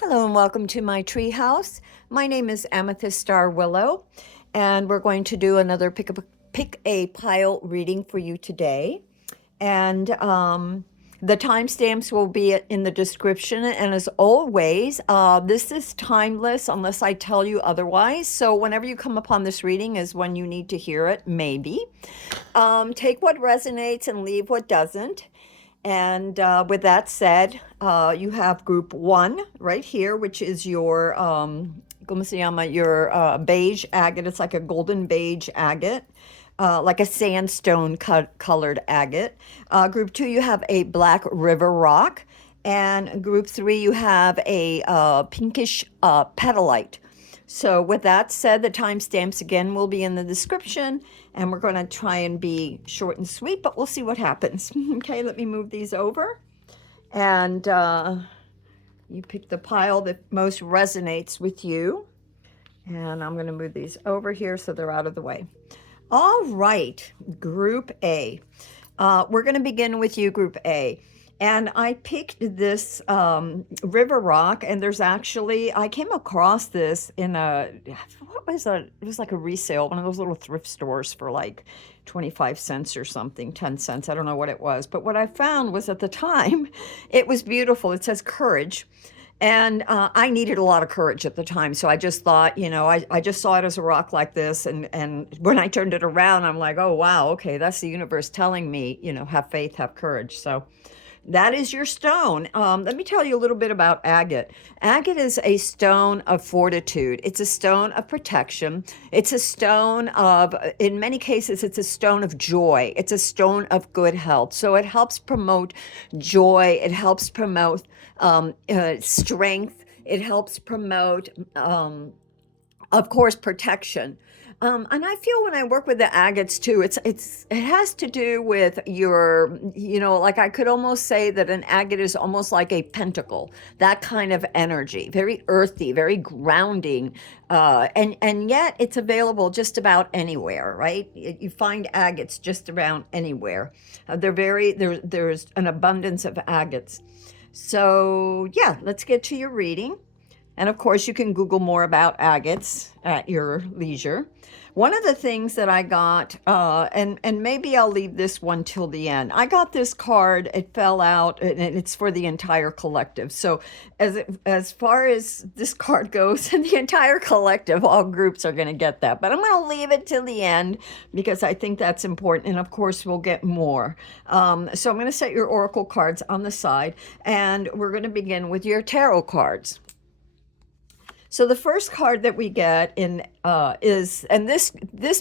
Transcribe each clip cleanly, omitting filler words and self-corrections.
Hello and welcome to my tree house. My name is Amethyst Star Willow, and we're going to do another pick a pile reading for you today. And the timestamps will be in the description. And as always, this is timeless unless I tell you otherwise. So whenever you come upon this reading is when you need to hear it, maybe. Take what resonates and leave what doesn't. And with that said, you have group one right here, which is your, ¿cómo se llama? Your beige agate. It's like a golden beige agate, like a sandstone colored agate. Group two, you have a black river rock. And group three, you have a pinkish petalite. So with that said, the timestamps again will be in the description, and we're going to try and be short and sweet, but we'll see what happens. Okay, let me move these over. And you pick the pile that most resonates with you. And I'm going to move these over here so they're out of the way. All right, Group A. We're going to begin with you, Group A. And I picked this river rock, and there's actually, I came across this in it was like a resale, one of those little thrift stores for like 25 cents or something, 10 cents, I don't know what it was. But what I found was at the time, it was beautiful. It says courage. And I needed a lot of courage at the time. So I just thought, I just saw it as a rock like this. And when I turned it around, I'm like, oh, wow, okay, that's the universe telling me, have faith, have courage. So that is your stone. Let me tell you a little bit about agate. Agate is a stone of fortitude. It's a stone of protection. It's a stone of, in many cases, it's a stone of joy. It's a stone of good health. So it helps promote joy. It helps promote strength. It helps promote, of course, protection. And I feel when I work with the agates too, it has to do with your, like I could almost say that an agate is almost like a pentacle, that kind of energy, very earthy, very grounding, and yet it's available just about anywhere, right? You find agates just around anywhere. There's an abundance of agates. So yeah, let's get to your reading. And of course, you can Google more about agates at your leisure. One of the things that I got, and maybe I'll leave this one till the end. I got this card. It fell out, and it's for the entire collective. So, as far as this card goes, and the entire collective, all groups are going to get that. But I'm going to leave it till the end because I think that's important. And of course, we'll get more. So I'm going to set your oracle cards on the side, and we're going to begin with your tarot cards. So the first card that we get in is, and this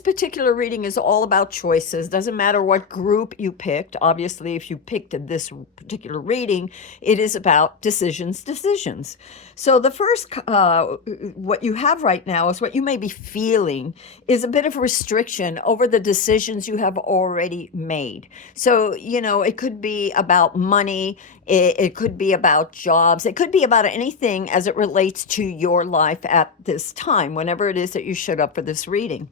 particular reading is all about choices. Doesn't matter what group you picked. Obviously, if you picked this particular reading, it is about decisions. So the first, what you have right now is what you may be feeling is a bit of restriction over the decisions you have already made. So, it could be about money. It could be about jobs. It could be about anything as it relates to your life at this time, whenever it is that you showed up for this reading.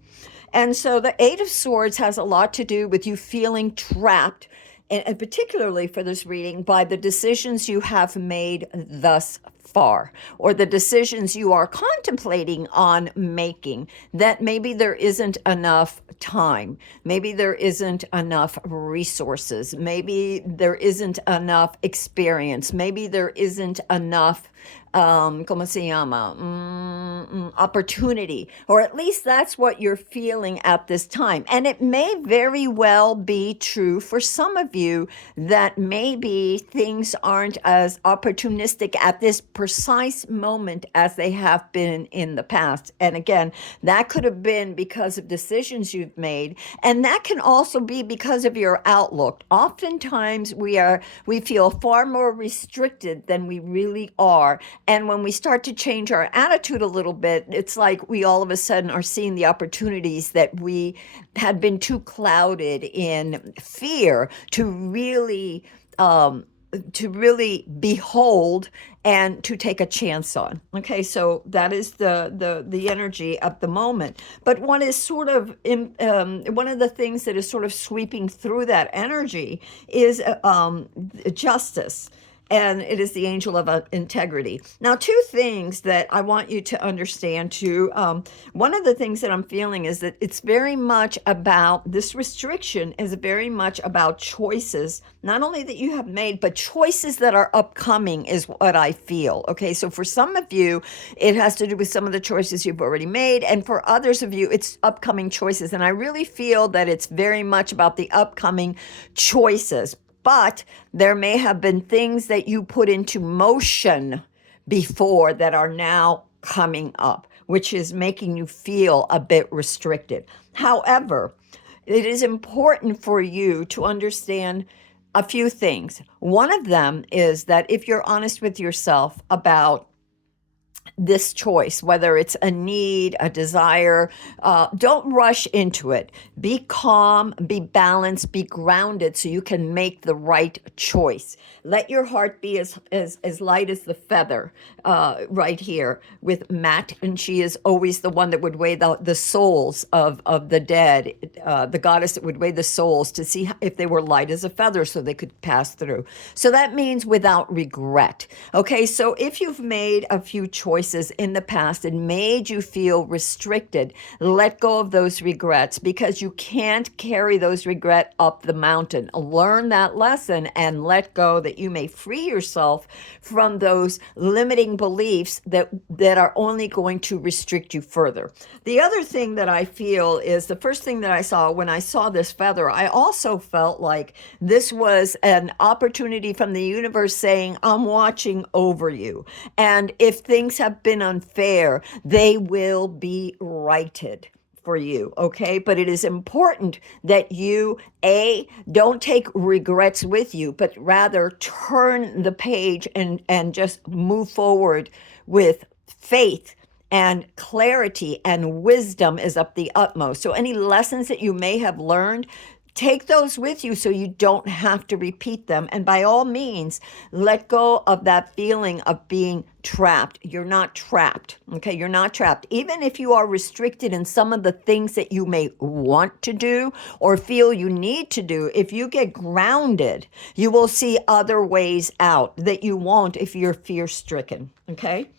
And so the Eight of Swords has a lot to do with you feeling trapped, and particularly for this reading, by the decisions you have made thus far, or the decisions you are contemplating on making, that maybe there isn't enough time, maybe there isn't enough resources, maybe there isn't enough experience, maybe there isn't enough ¿cómo se llama? Opportunity, or at least that's what you're feeling at this time. And it may very well be true for some of you that maybe things aren't as opportunistic at this precise moment as they have been in the past. And again, that could have been because of decisions you've made, and that can also be because of your outlook. Oftentimes we feel far more restricted than we really are. And when we start to change our attitude a little bit, it's like we all of a sudden are seeing the opportunities that we had been too clouded in fear to really behold and to take a chance on. Okay, so that is the energy of the moment. But one is sort of one of the things that is sort of sweeping through that energy is justice. and it is the angel of integrity. Now, two things that I want you to understand too. One of the things that I'm feeling is that it's very much about this restriction is very much about choices, not only that you have made, but choices that are upcoming is what I feel. Okay, so for some of you, it has to do with some of the choices you've already made, and for others of you, it's upcoming choices. And I really feel that it's very much about the upcoming choices. But there may have been things that you put into motion before that are now coming up, which is making you feel a bit restricted. However, it is important for you to understand a few things. One of them is that if you're honest with yourself about this choice, whether it's a need, a desire, don't rush into it. Be calm, be balanced, be grounded so you can make the right choice. Let your heart be as light as the feather right here with Matt. And she is always the one that would weigh the souls of the dead, the goddess that would weigh the souls to see if they were light as a feather so they could pass through. So that means without regret. Okay, so if you've made a few choices in the past and made you feel restricted, let go of those regrets because you can't carry those regrets up the mountain. Learn that lesson and let go that you may free yourself from those limiting beliefs that are only going to restrict you further. The other thing that I feel is the first thing that I saw when I saw this feather, I also felt like this was an opportunity from the universe saying, I'm watching over you. And if things have been unfair, they will be righted for you, okay? But it is important that you, don't take regrets with you, but rather turn the page and just move forward with faith and clarity and wisdom is up the utmost. So any lessons that you may have learned, take those with you so you don't have to repeat them. And by all means, let go of that feeling of being trapped. You're not trapped. Okay. You're not trapped. Even if you are restricted in some of the things that you may want to do or feel you need to do, if you get grounded, you will see other ways out that you won't if you're fear stricken. Okay.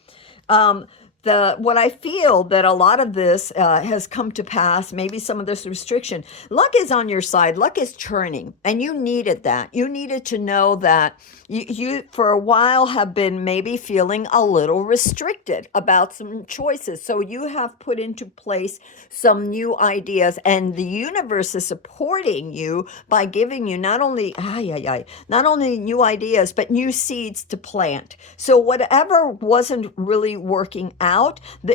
What I feel that a lot of this has come to pass, maybe some of this restriction, luck is on your side. Luck is churning, and you needed that. You needed to know that you for a while have been maybe feeling a little restricted about some choices. So you have put into place some new ideas, and the universe is supporting you by giving you not only new ideas, but new seeds to plant. So whatever wasn't really working out,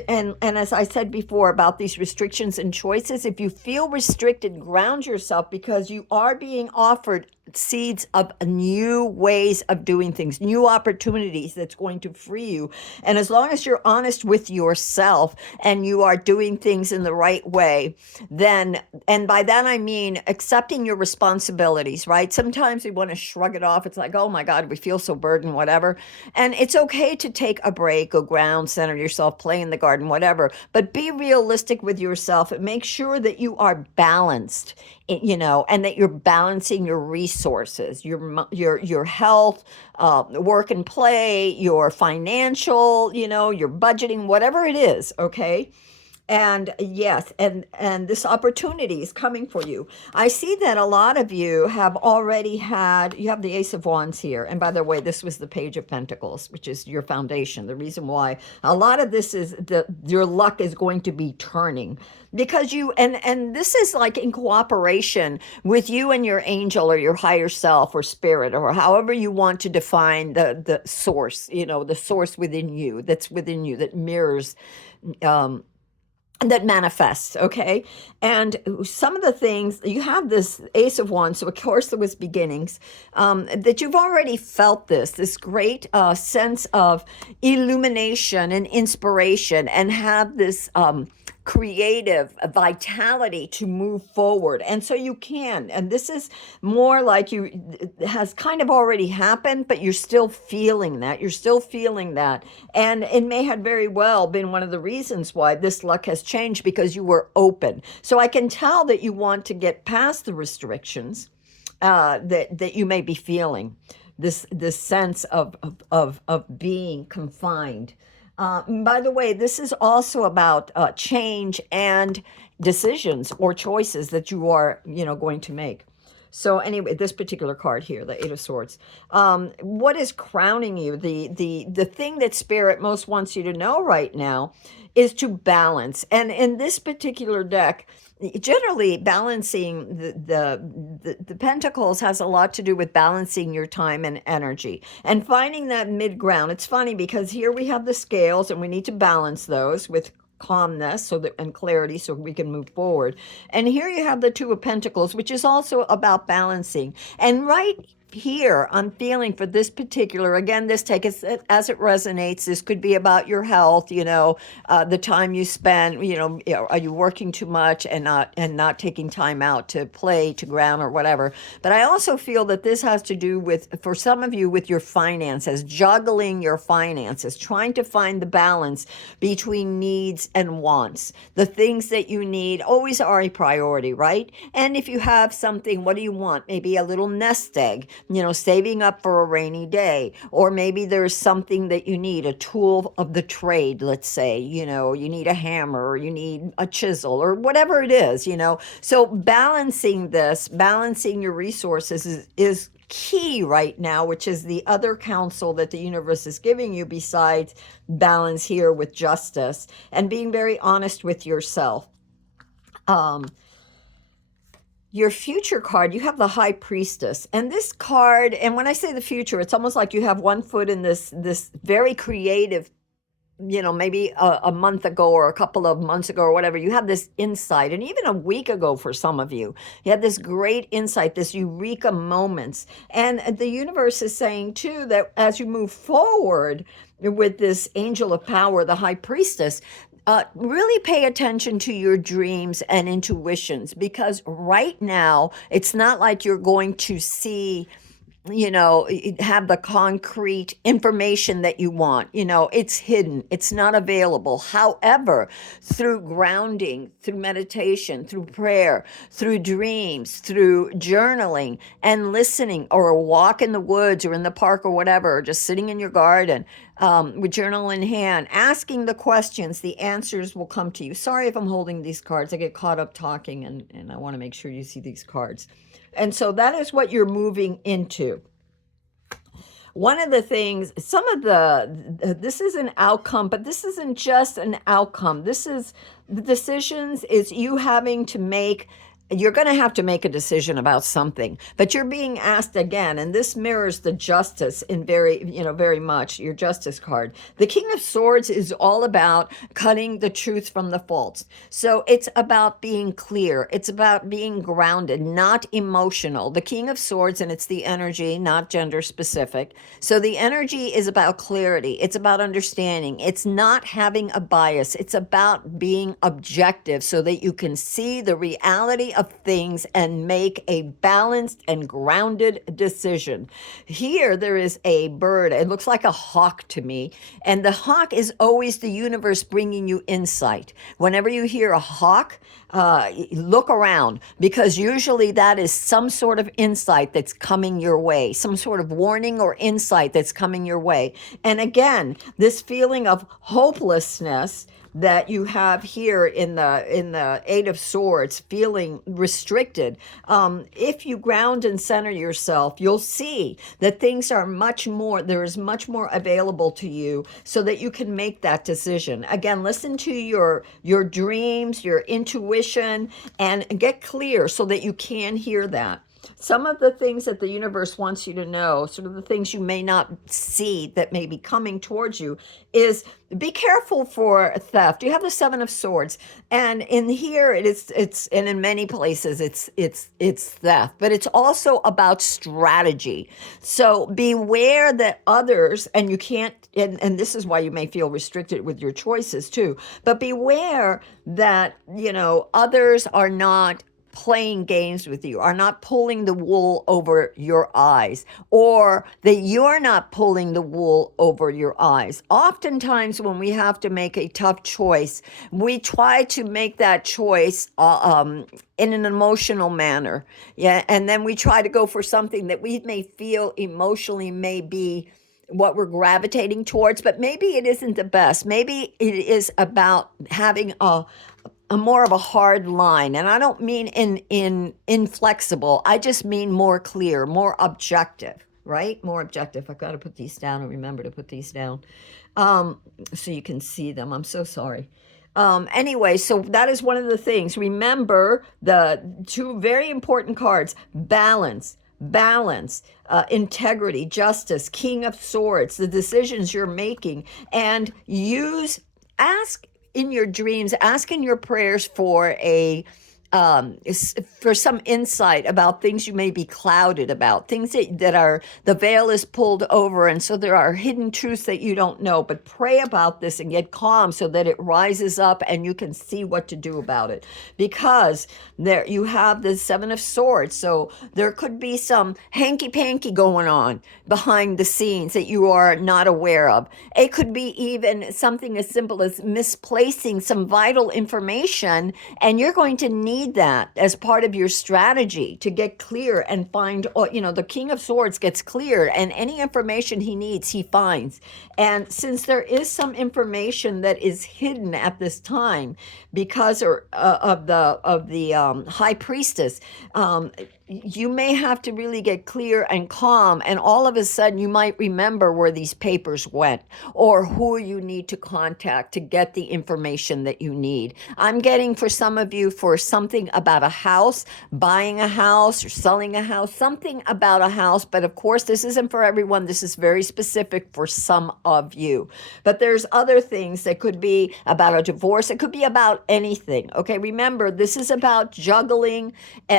and as I said before about these restrictions and choices, if you feel restricted, ground yourself because you are being offered seeds of new ways of doing things, new opportunities that's going to free you. And as long as you're honest with yourself and you are doing things in the right way, then, and by that I mean accepting your responsibilities, right? Sometimes we want to shrug it off. It's like, oh my God, we feel so burdened, whatever. And it's okay to take a break, go ground, center yourself, play in the garden, whatever, but be realistic with yourself and make sure that you are balanced, and that you're balancing your resources, your health, work and play, your financial, your budgeting, whatever it is, okay? And yes, and this opportunity is coming for you. I see that a lot of you have already you have the Ace of Wands here. And by the way, this was the Page of Pentacles, which is your foundation. The reason why a lot of this is your luck is going to be turning because and this is like in cooperation with you and your angel or your higher self or spirit or however you want to define the source, the source within you, that mirrors, that manifests, okay? And some of the things, you have this Ace of Wands, so of course there was beginnings, that you've already felt this great sense of illumination and inspiration and have this creative vitality to move forward. And so you can, and this is more like it has kind of already happened, but you're still feeling that. And it may have very well been one of the reasons why this luck has changed because you were open. So I can tell that you want to get past the restrictions that you may be feeling. this sense of being confined. By the way, this is also about change and decisions or choices that you are, going to make. So anyway, this particular card here, the Eight of Swords, what is crowning you? The thing that Spirit most wants you to know right now is to balance. And in this particular deck, generally balancing the pentacles has a lot to do with balancing your time and energy and finding that mid ground. It's funny because here we have the scales and we need to balance those with calmness so that and clarity so we can move forward. And here you have the Two of Pentacles, which is also about balancing. And right here I'm feeling for this particular, again, this take it as it resonates. This could be about your health, the time you spend, are you working too much and not taking time out to play, to ground, or whatever. But I also feel that this has to do with, for some of you, with your finances, juggling your finances, trying to find the balance between needs and wants. The things that you need always are a priority, right? And if you have something, what do you want? Maybe a little nest egg, saving up for a rainy day, or maybe there's something that you need, a tool of the trade, let's say, you need a hammer, or you need a chisel, or whatever it is, So balancing your resources is key right now, which is the other counsel that the universe is giving you besides balance here with justice and being very honest with yourself. Your future card, you have the High Priestess. And this card, and when I say the future, it's almost like you have one foot in this very creative, maybe a month ago or a couple of months ago or whatever, you have this insight. And even a week ago for some of you, you had this great insight, this eureka moments. And the universe is saying too that as you move forward with this angel of power, the High Priestess, really pay attention to your dreams and intuitions, because right now it's not like you're going to see, have the concrete information that you want. It's hidden, it's not available. However, through grounding, through meditation, through prayer, through dreams, through journaling and listening, or a walk in the woods or in the park or whatever, or just sitting in your garden, with journal in hand, asking the questions, the answers will come to you. Sorry if I'm holding these cards. I get caught up talking, and I want to make sure you see these cards. And so that is what you're moving into. One of the things, this is an outcome, but this isn't just an outcome. This is the decisions is you having to make. You're going to have to make a decision about something, but you're being asked again, and this mirrors the justice in very much, your justice card. The King of Swords is all about cutting the truth from the false. So it's about being clear. It's about being grounded, not emotional. The King of Swords, and it's the energy, not gender specific. So the energy is about clarity. It's about understanding. It's not having a bias. It's about being objective so that you can see the reality of things and make a balanced and grounded decision. Here there is a bird. It looks like a hawk to me. And the hawk is always the universe bringing you insight. Whenever you hear a hawk, look around, because usually that is some sort of insight that's coming your way, some sort of warning or insight that's coming your way. And again, this feeling of hopelessness that you have here in the Eight of Swords, feeling restricted. If you ground and center yourself, you'll see that things are there is much more available to you so that you can make that decision. Again, listen to your dreams, your intuition, and get clear so that you can hear that. Some of the things that the universe wants you to know, sort of the things you may not see that may be coming towards you, is be careful for theft. You have the Seven of Swords, and in here it's and in many places it's theft, but it's also about strategy. So beware that others, and you can't, and this is why you may feel restricted with your choices too, but beware that others are not playing games with you, are not pulling the wool over your eyes, or that you're not pulling the wool over your eyes. Oftentimes, when we have to make a tough choice, we try to make that choice in an emotional manner. Yeah. And then we try to go for something that we may feel emotionally may be what we're gravitating towards, but maybe it isn't the best. Maybe it is about having a more of a hard line. And I don't mean in inflexible. I just mean more clear, more objective, right? More objective. I've got to put these down and remember to put these down so you can see them. I'm so sorry. Anyway, so that is one of the things. Remember the two very important cards: balance, integrity, justice, King of Swords, the decisions you're making, and ask in your dreams, ask in your prayers for for some insight about things you may be clouded about, things that are, the veil is pulled over, and so there are hidden truths that you don't know. But pray about this and get calm so that it rises up and you can see what to do about it. Because there you have the Seven of Swords, so there could be some hanky-panky going on behind the scenes that you are not aware of. It could be even something as simple as misplacing some vital information, and you're going to need that as part of your strategy to get clear and find, the King of Swords gets clear, and any information he needs, he finds. And since there is some information that is hidden at this time because of the High Priestess, you may have to really get clear and calm, and all of a sudden you might remember where these papers went or who you need to contact to get the information that you need. I'm getting, for some of you, for something about a house, buying a house or selling a house, something about a house. But of course, this isn't for everyone. This is very specific for some of you. But there's other things that could be about a divorce. It could be about anything. Okay, remember, this is about juggling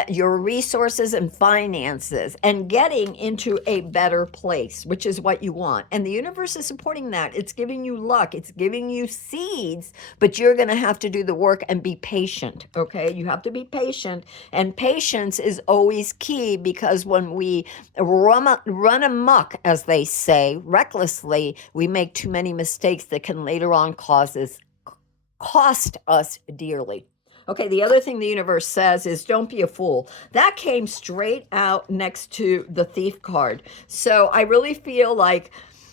your resources and finances and getting into a better place, which is what you want. And the universe is supporting that. It's giving you luck. It's giving you seeds, but you're going to have to do the work and be patient. Okay. You have to be patient, and patience is always key, because when we run amok, as they say, recklessly, we make too many mistakes that can later on cost us dearly. Okay, the other thing the universe says is don't be a fool. That came straight out next to the Thief card. So I really feel like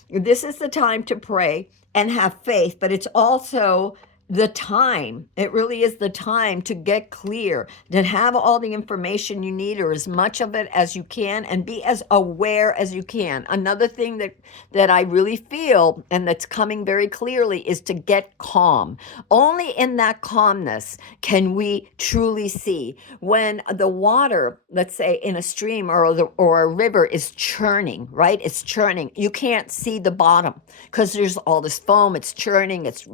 this is the time to pray and have faith, but it's also the time. It really is the time to get clear, to have all the information you need, or as much of it as you can, and be as aware as you can. Another thing that I really feel, and that's coming very clearly, is to get calm. Only in that calmness can we truly see. When the water, let's say in a stream or a river, is churning, right? It's churning. You can't see the bottom because there's all this foam. It's churning. It's,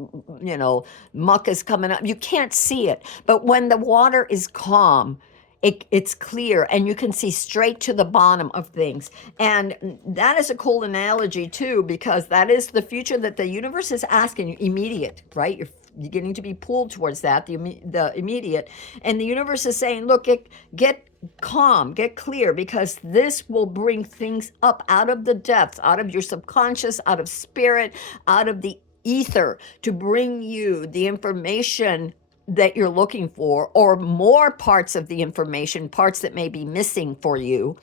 muck is coming up. You can't see it. But when the water is calm, it's clear, and you can see straight to the bottom of things. And that is a cool analogy too, because that is the future that the universe is asking you. Immediate, right? You're beginning to be pulled towards that, the immediate. And the universe is saying, look, get calm, get clear, because this will bring things up out of the depths, out of your subconscious, out of spirit, out of the ether, to bring you the information that you're looking for, or more parts of the information, parts that may be missing for you,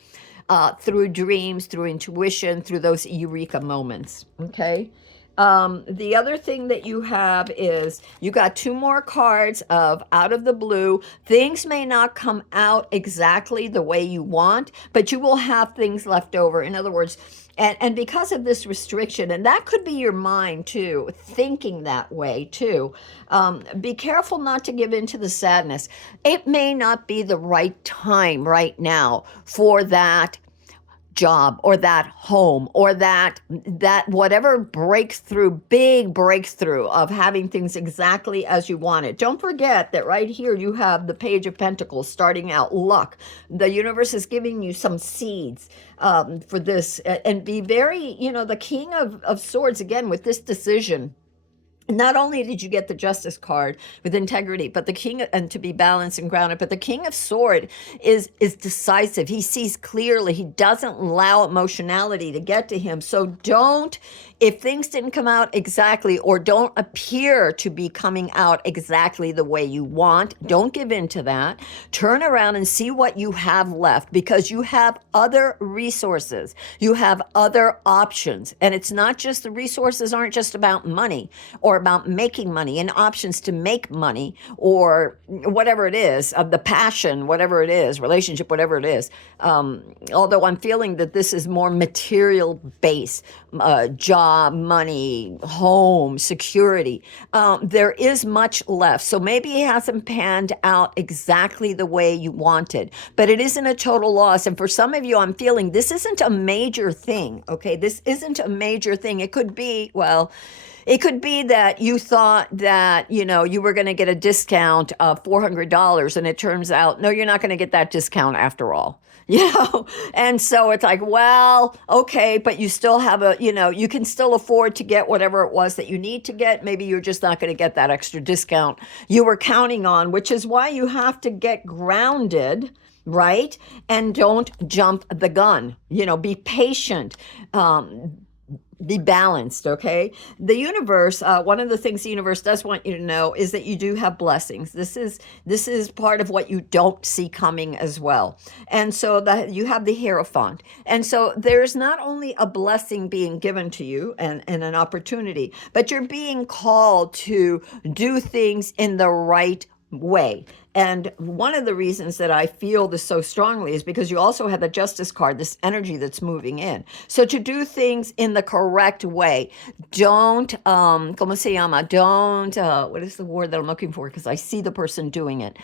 through dreams, through intuition, through those eureka moments. Okay. The other thing that you have is you got two more cards of out of the blue. Things may not come out exactly the way you want, but you will have things left over. In other words, and because of this restriction, and that could be your mind too, thinking that way too, be careful not to give in to the sadness. It may not be the right time right now for that job or that home or that whatever big breakthrough of having things exactly as you want it. Don't forget that right here you have the Page of Pentacles starting out, luck. The universe is giving you some seeds for this, and be very, the King of Swords, again, with this decision. Not only did you get the justice card with integrity, but the king, and to be balanced and grounded, but the king of sword is decisive. He sees clearly. He doesn't allow emotionality to get to him. So don't, if things didn't come out exactly or don't appear to be coming out exactly the way you want, don't give in to that. Turn around and see what you have left, because you have other resources. You have other options. And it's not just, the resources aren't just about money or about making money and options to make money or whatever it is, of the passion, whatever it is, relationship, whatever it is. Although I'm feeling that this is more material based, job, money, home, security. There is much left. So maybe it hasn't panned out exactly the way you wanted, but it isn't a total loss. And for some of you, I'm feeling this isn't a major thing. Okay. This isn't a major thing. It could be, well, it could be that you thought that, you were going to get a discount of $400, and it turns out, no, you're not going to get that discount after all. And so it's like, well, okay, but you still have you can still afford to get whatever it was that you need to get. Maybe you're just not going to get that extra discount you were counting on, which is why you have to get grounded, right? And don't jump the gun, be patient. Be balanced, okay? The universe, one of the things the universe does want you to know is that you do have blessings. This is part of what you don't see coming as well. And so that you have the Hierophant. And so there's not only a blessing being given to you and an opportunity, but you're being called to do things in the right way. And one of the reasons that I feel this so strongly is because you also have the justice card, this energy that's moving in. So to do things in the correct way, don't, ¿cómo se llama? Don't, what is the word that I'm looking for? Because I see the person doing it.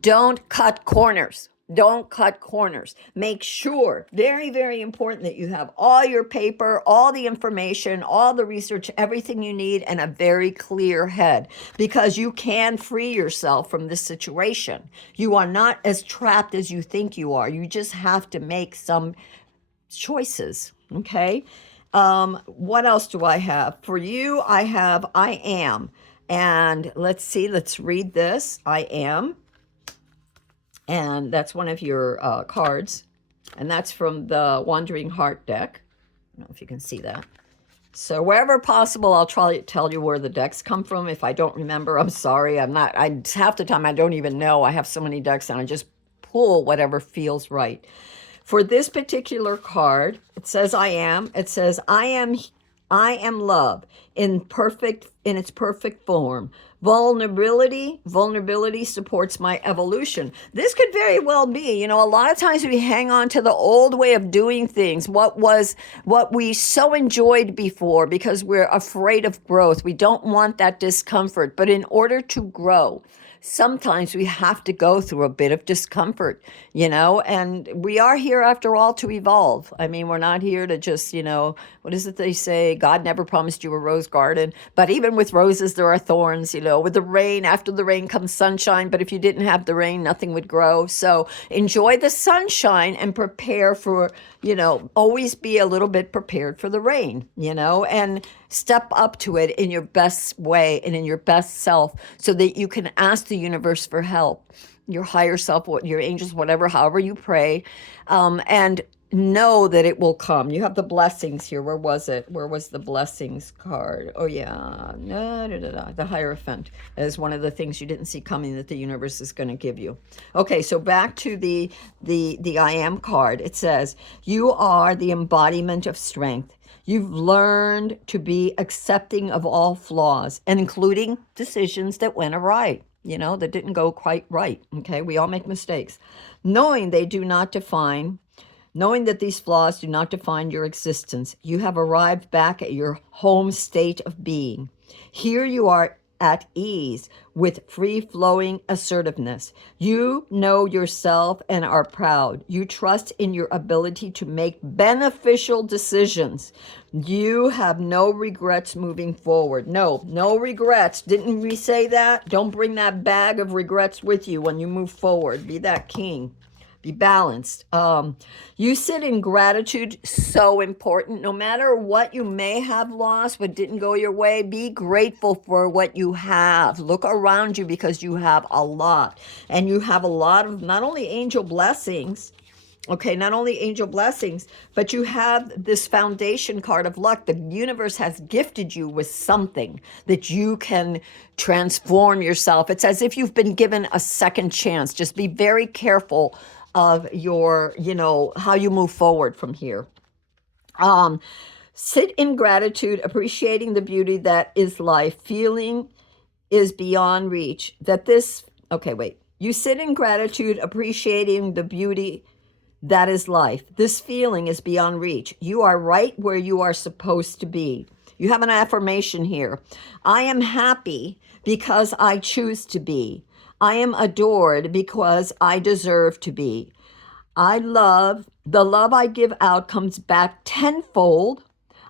Don't cut corners. Don't cut corners. Make sure, very, very important, that you have all your paper, all the information, all the research, everything you need, and a very clear head, because you can free yourself from this situation. You are not as trapped as you think you are. You just have to make some choices, okay? What else do I have? For you, I have I am. And let's see, let's read this. I am. And that's one of your cards. And that's from the Wandering Heart deck. I don't know if you can see that. So wherever possible, I'll try to tell you where the decks come from. If I don't remember, I'm sorry. Half the time I don't even know. I have so many decks and I just pull whatever feels right. For this particular card, it says I am. It says I am love in its perfect form. Vulnerability supports my evolution. This could very well be, a lot of times we hang on to the old way of doing things, what we so enjoyed before, because we're afraid of growth. We don't want that discomfort. But in order to grow, sometimes we have to go through a bit of discomfort, and we are here after all to evolve. I mean, we're not here to just, what is it they say? God never promised you a rose garden. But even with roses, there are thorns, with the rain, after the rain comes sunshine. But if you didn't have the rain, nothing would grow. So enjoy the sunshine and prepare for, always be a little bit prepared for the rain, and step up to it in your best way and in your best self, so that you can ask the universe for help, your higher self, your angels, whatever, however you pray, and know that it will come. You have the blessings here. Where was it? Where was the blessings card? Oh yeah, the Hierophant is one of the things you didn't see coming that the universe is going to give you. Okay, so back to the I am card. It says you are the embodiment of strength. You've learned to be accepting of all flaws, and including decisions that went awry, that didn't go quite right. Okay, we all make mistakes. Knowing that these flaws do not define your existence, you have arrived back at your home state of being. Here you are at ease with free-flowing assertiveness. You know yourself and are proud. You trust in your ability to make beneficial decisions. You have no regrets moving forward. No regrets. Didn't we say that? Don't bring that bag of regrets with you when you move forward. Be that king. Be balanced. You sit in gratitude, so important. No matter what you may have lost, what didn't go your way, be grateful for what you have. Look around you because you have a lot. And you have a lot of not only angel blessings, okay, not only angel blessings, but you have this foundation card of luck. The universe has gifted you with something that you can transform yourself. It's as if you've been given a second chance. Just be very careful of your, how you move forward from here. Sit in gratitude, appreciating the beauty that is life. Feeling is beyond reach. You sit in gratitude, appreciating the beauty that is life. This feeling is beyond reach. You are right where you are supposed to be. You have an affirmation here. I am happy because I choose to be. I am adored because I deserve to be. The love I give out comes back tenfold.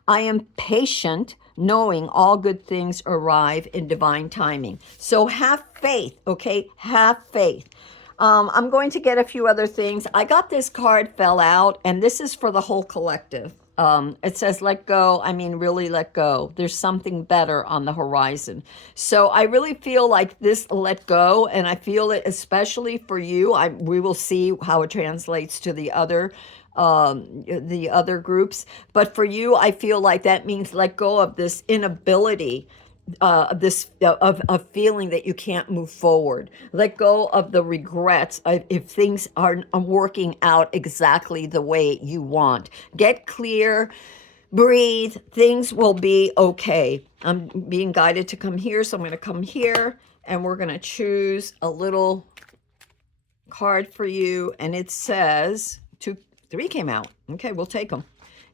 I am patient, knowing all good things arrive in divine timing. So have faith, okay? Have faith. I'm going to get a few other things. I got this card fell out, and this is for the whole collective. It says, let go. I mean, really let go. There's something better on the horizon. So I really feel like this let go, and I feel it especially for you. We will see how it translates to the other groups. But for you, I feel like that means let go of this inability of feeling that you can't move forward. Let go of the regrets if things aren't working out exactly the way you want. Get clear, breathe, things will be okay. I'm being guided to come here, so I'm going to come here, and we're going to choose a little card for you, and it says, 3 came out. Okay, we'll take them.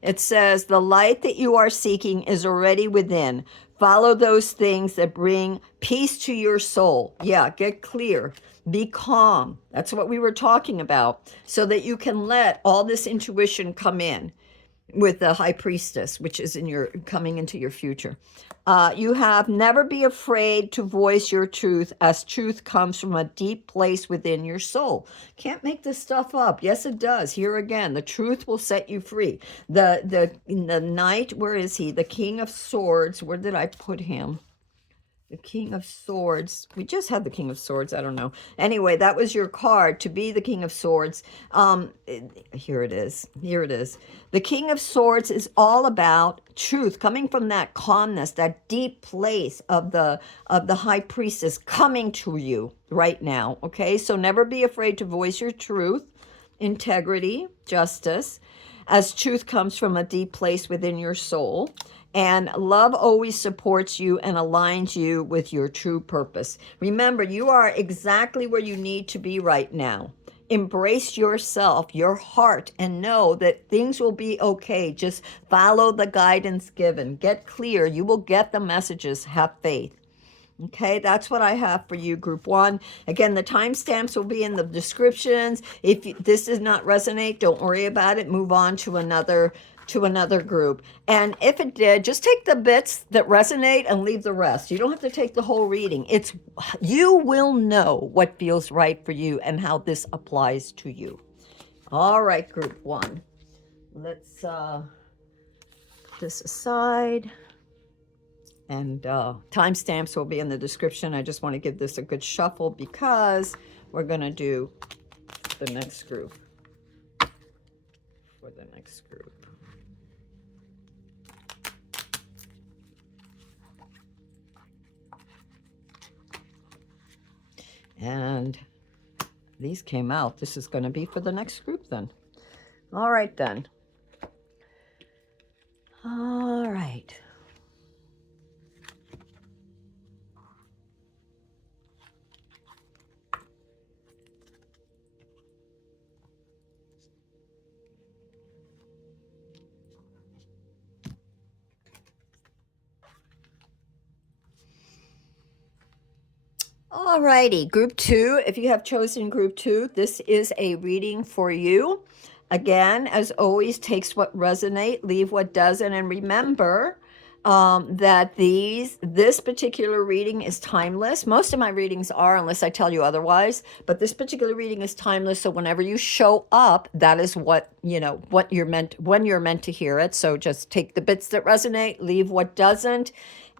It says, the light that you are seeking is already within. Follow those things that bring peace to your soul. Yeah, get clear. Be calm. That's what we were talking about. So that you can let all this intuition come in with the high priestess, which is coming into your future. You have never be afraid to voice your truth, as truth comes from a deep place within your soul. Can't make this stuff up. Yes, it does. Here again, the truth will set you free. The knight, where is he? The King of Swords. Where did I put him? The King of Swords. We just had the King of Swords. I don't know. Anyway, that was your card to be the King of Swords. Here it is. Here it is. The King of Swords is all about truth, coming from that calmness, that deep place of the High Priestess coming to you right now. Okay, so never be afraid to voice your truth, integrity, justice, as truth comes from a deep place within your soul. And love always supports you and aligns you with your true purpose. Remember, you are exactly where you need to be right now. Embrace yourself, your heart, and know that things will be okay. Just follow the guidance given. Get clear. You will get the messages. Have faith. Okay, that's what I have for you, Group 1. Again, the timestamps will be in the descriptions. If this does not resonate, don't worry about it. Move on to another group. And if it did, just take the bits that resonate and leave the rest. You don't have to take the whole reading. You will know what feels right for you and how this applies to you. All right, Group 1. Let's put this aside. And timestamps will be in the description. I just want to give this a good shuffle because we're going to do the next group. For the next group. And these came out. This is going to be for the next group then. All right then. All right. Alrighty, Group 2. If you have chosen Group 2, this is a reading for you. Again, as always, takes what resonates, leave what doesn't, and remember that this particular reading is timeless. Most of my readings are, unless I tell you otherwise, but this particular reading is timeless. So whenever you show up, that is what, what you're meant, when you're meant to hear it. So just take the bits that resonate, leave what doesn't.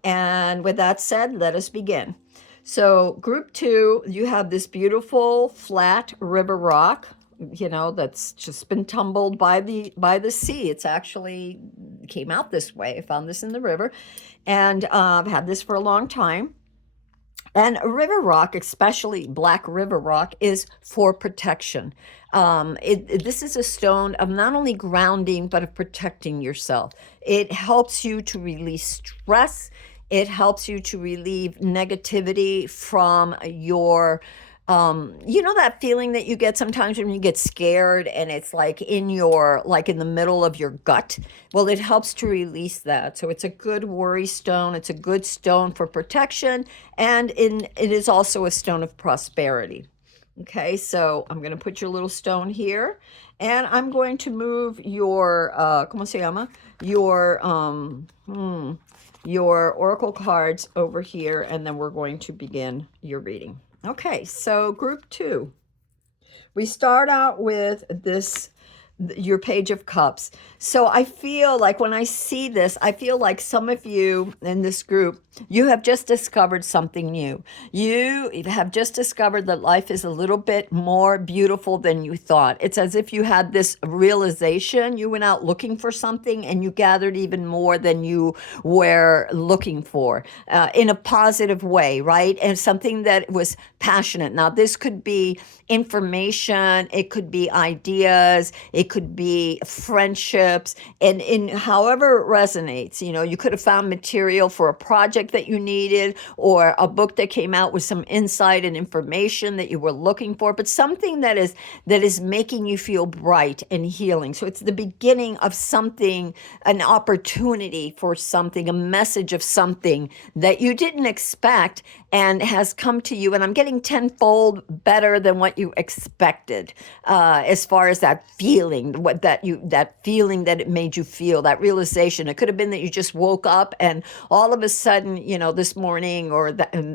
And with that said, let us begin. So group 2, you have this beautiful flat river rock, that's just been tumbled by the sea. It's actually came out this way. I found this in the river, and I've had this for a long time. And river rock, especially black river rock, is for protection. This is a stone of not only grounding, but of protecting yourself. It helps you to release stress. It helps you to relieve negativity from your that feeling that you get sometimes when you get scared and it's like in the middle of your gut. Well, it helps to release that. So it's a good worry stone. It's a good stone for protection. And it is also a stone of prosperity. Okay, so I'm going to put your little stone here, and I'm going to move your, ¿cómo se llama? Your oracle cards over here, and then we're going to begin your reading. Okay, so group 2. We start out with your Page of Cups. So I feel like when I see this, I feel like some of you in this group, you have just discovered something new. You have just discovered that life is a little bit more beautiful than you thought. It's as if you had this realization. You went out looking for something and you gathered even more than you were looking for, in a positive way, right? And something that was passionate. Now, this could be information, it could be ideas, it could be friendships, and in however it resonates. You could have found material for a project that you needed, or a book that came out with some insight and information that you were looking for, but something that is making you feel bright and healing. So it's the beginning of something, an opportunity for something, a message of something that you didn't expect and has come to you. And I'm getting tenfold better than what you expected, as far as that feeling, that feeling that it made you feel, that realization. It could have been that you just woke up and all of a sudden, this morning or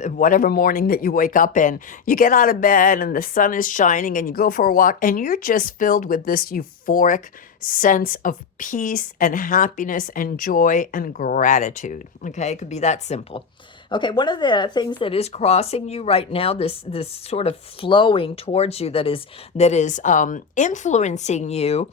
whatever morning that you wake up in, you get out of bed and the sun is shining and you go for a walk and you're just filled with this euphoric sense of peace and happiness and joy and gratitude. Okay, it could be that simple. Okay, one of the things that is crossing you right now, this sort of flowing towards you, that is influencing you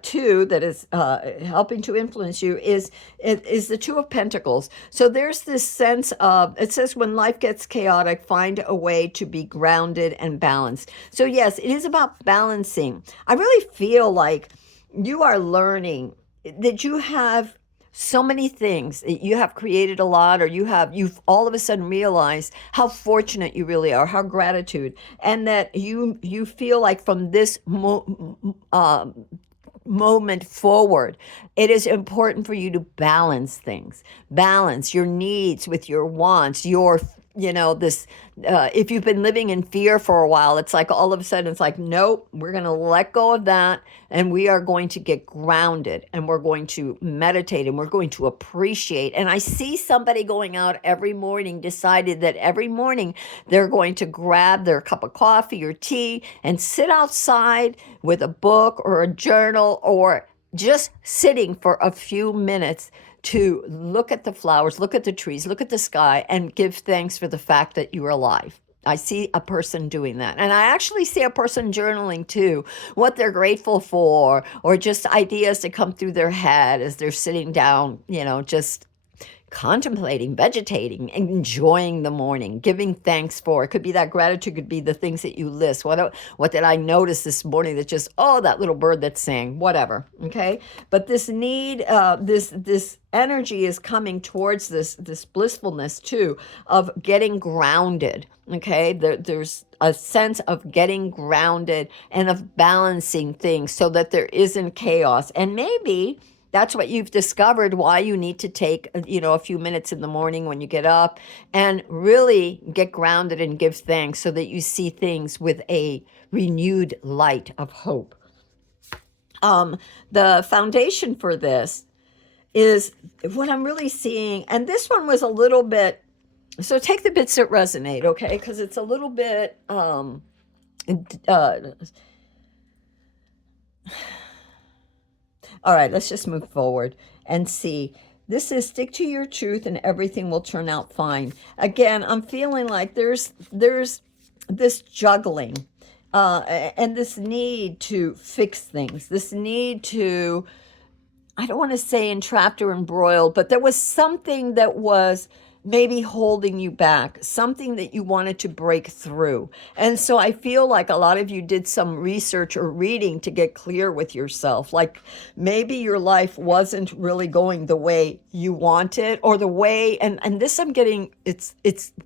too, that is helping to influence you, is the Two of Pentacles. So there's this sense of, it says, when life gets chaotic, find a way to be grounded and balanced. So yes, it is about balancing. I really feel like you are learning that you have so many things. You have created a lot, or you've all of a sudden realized how fortunate you really are, how gratitude, and that you feel like from this moment forward, it is important for you to balance things, balance your needs with your wants, if you've been living in fear for a while, it's like all of a sudden it's like, nope, we're going to let go of that, and we are going to get grounded, and we're going to meditate, and we're going to appreciate. And I see somebody going out every morning, decided that every morning they're going to grab their cup of coffee or tea and sit outside with a book or a journal, or just sitting for a few minutes to look at the flowers, look at the trees, look at the sky, and give thanks for the fact that you are alive. I see a person doing that. And I actually see a person journaling too, what they're grateful for, or just ideas that come through their head as they're sitting down, just contemplating, vegetating, enjoying the morning, giving thanks for. It could be that gratitude, could be the things that you list. What did I notice this morning that just, that little bird that sang, whatever. Okay. But this need, this energy is coming towards this blissfulness too, of getting grounded. Okay. There's a sense of getting grounded and of balancing things so that there isn't chaos. And maybe that's what you've discovered, why you need to take, a few minutes in the morning when you get up and really get grounded and give thanks so that you see things with a renewed light of hope. The foundation for this is what I'm really seeing. And this one was a little bit, so take the bits that resonate, okay? Because it's a little bit, uh, all right, let's just move forward and see. This is stick to your truth and everything will turn out fine. Again, I'm feeling like there's this juggling and this need to fix things, this need to, I don't want to say entrapped or embroiled, but there was something that was maybe holding you back, something that you wanted to break through. And so I feel like a lot of you did some research or reading to get clear with yourself. Like maybe your life wasn't really going the way you wanted, or the way, and this I'm getting, it's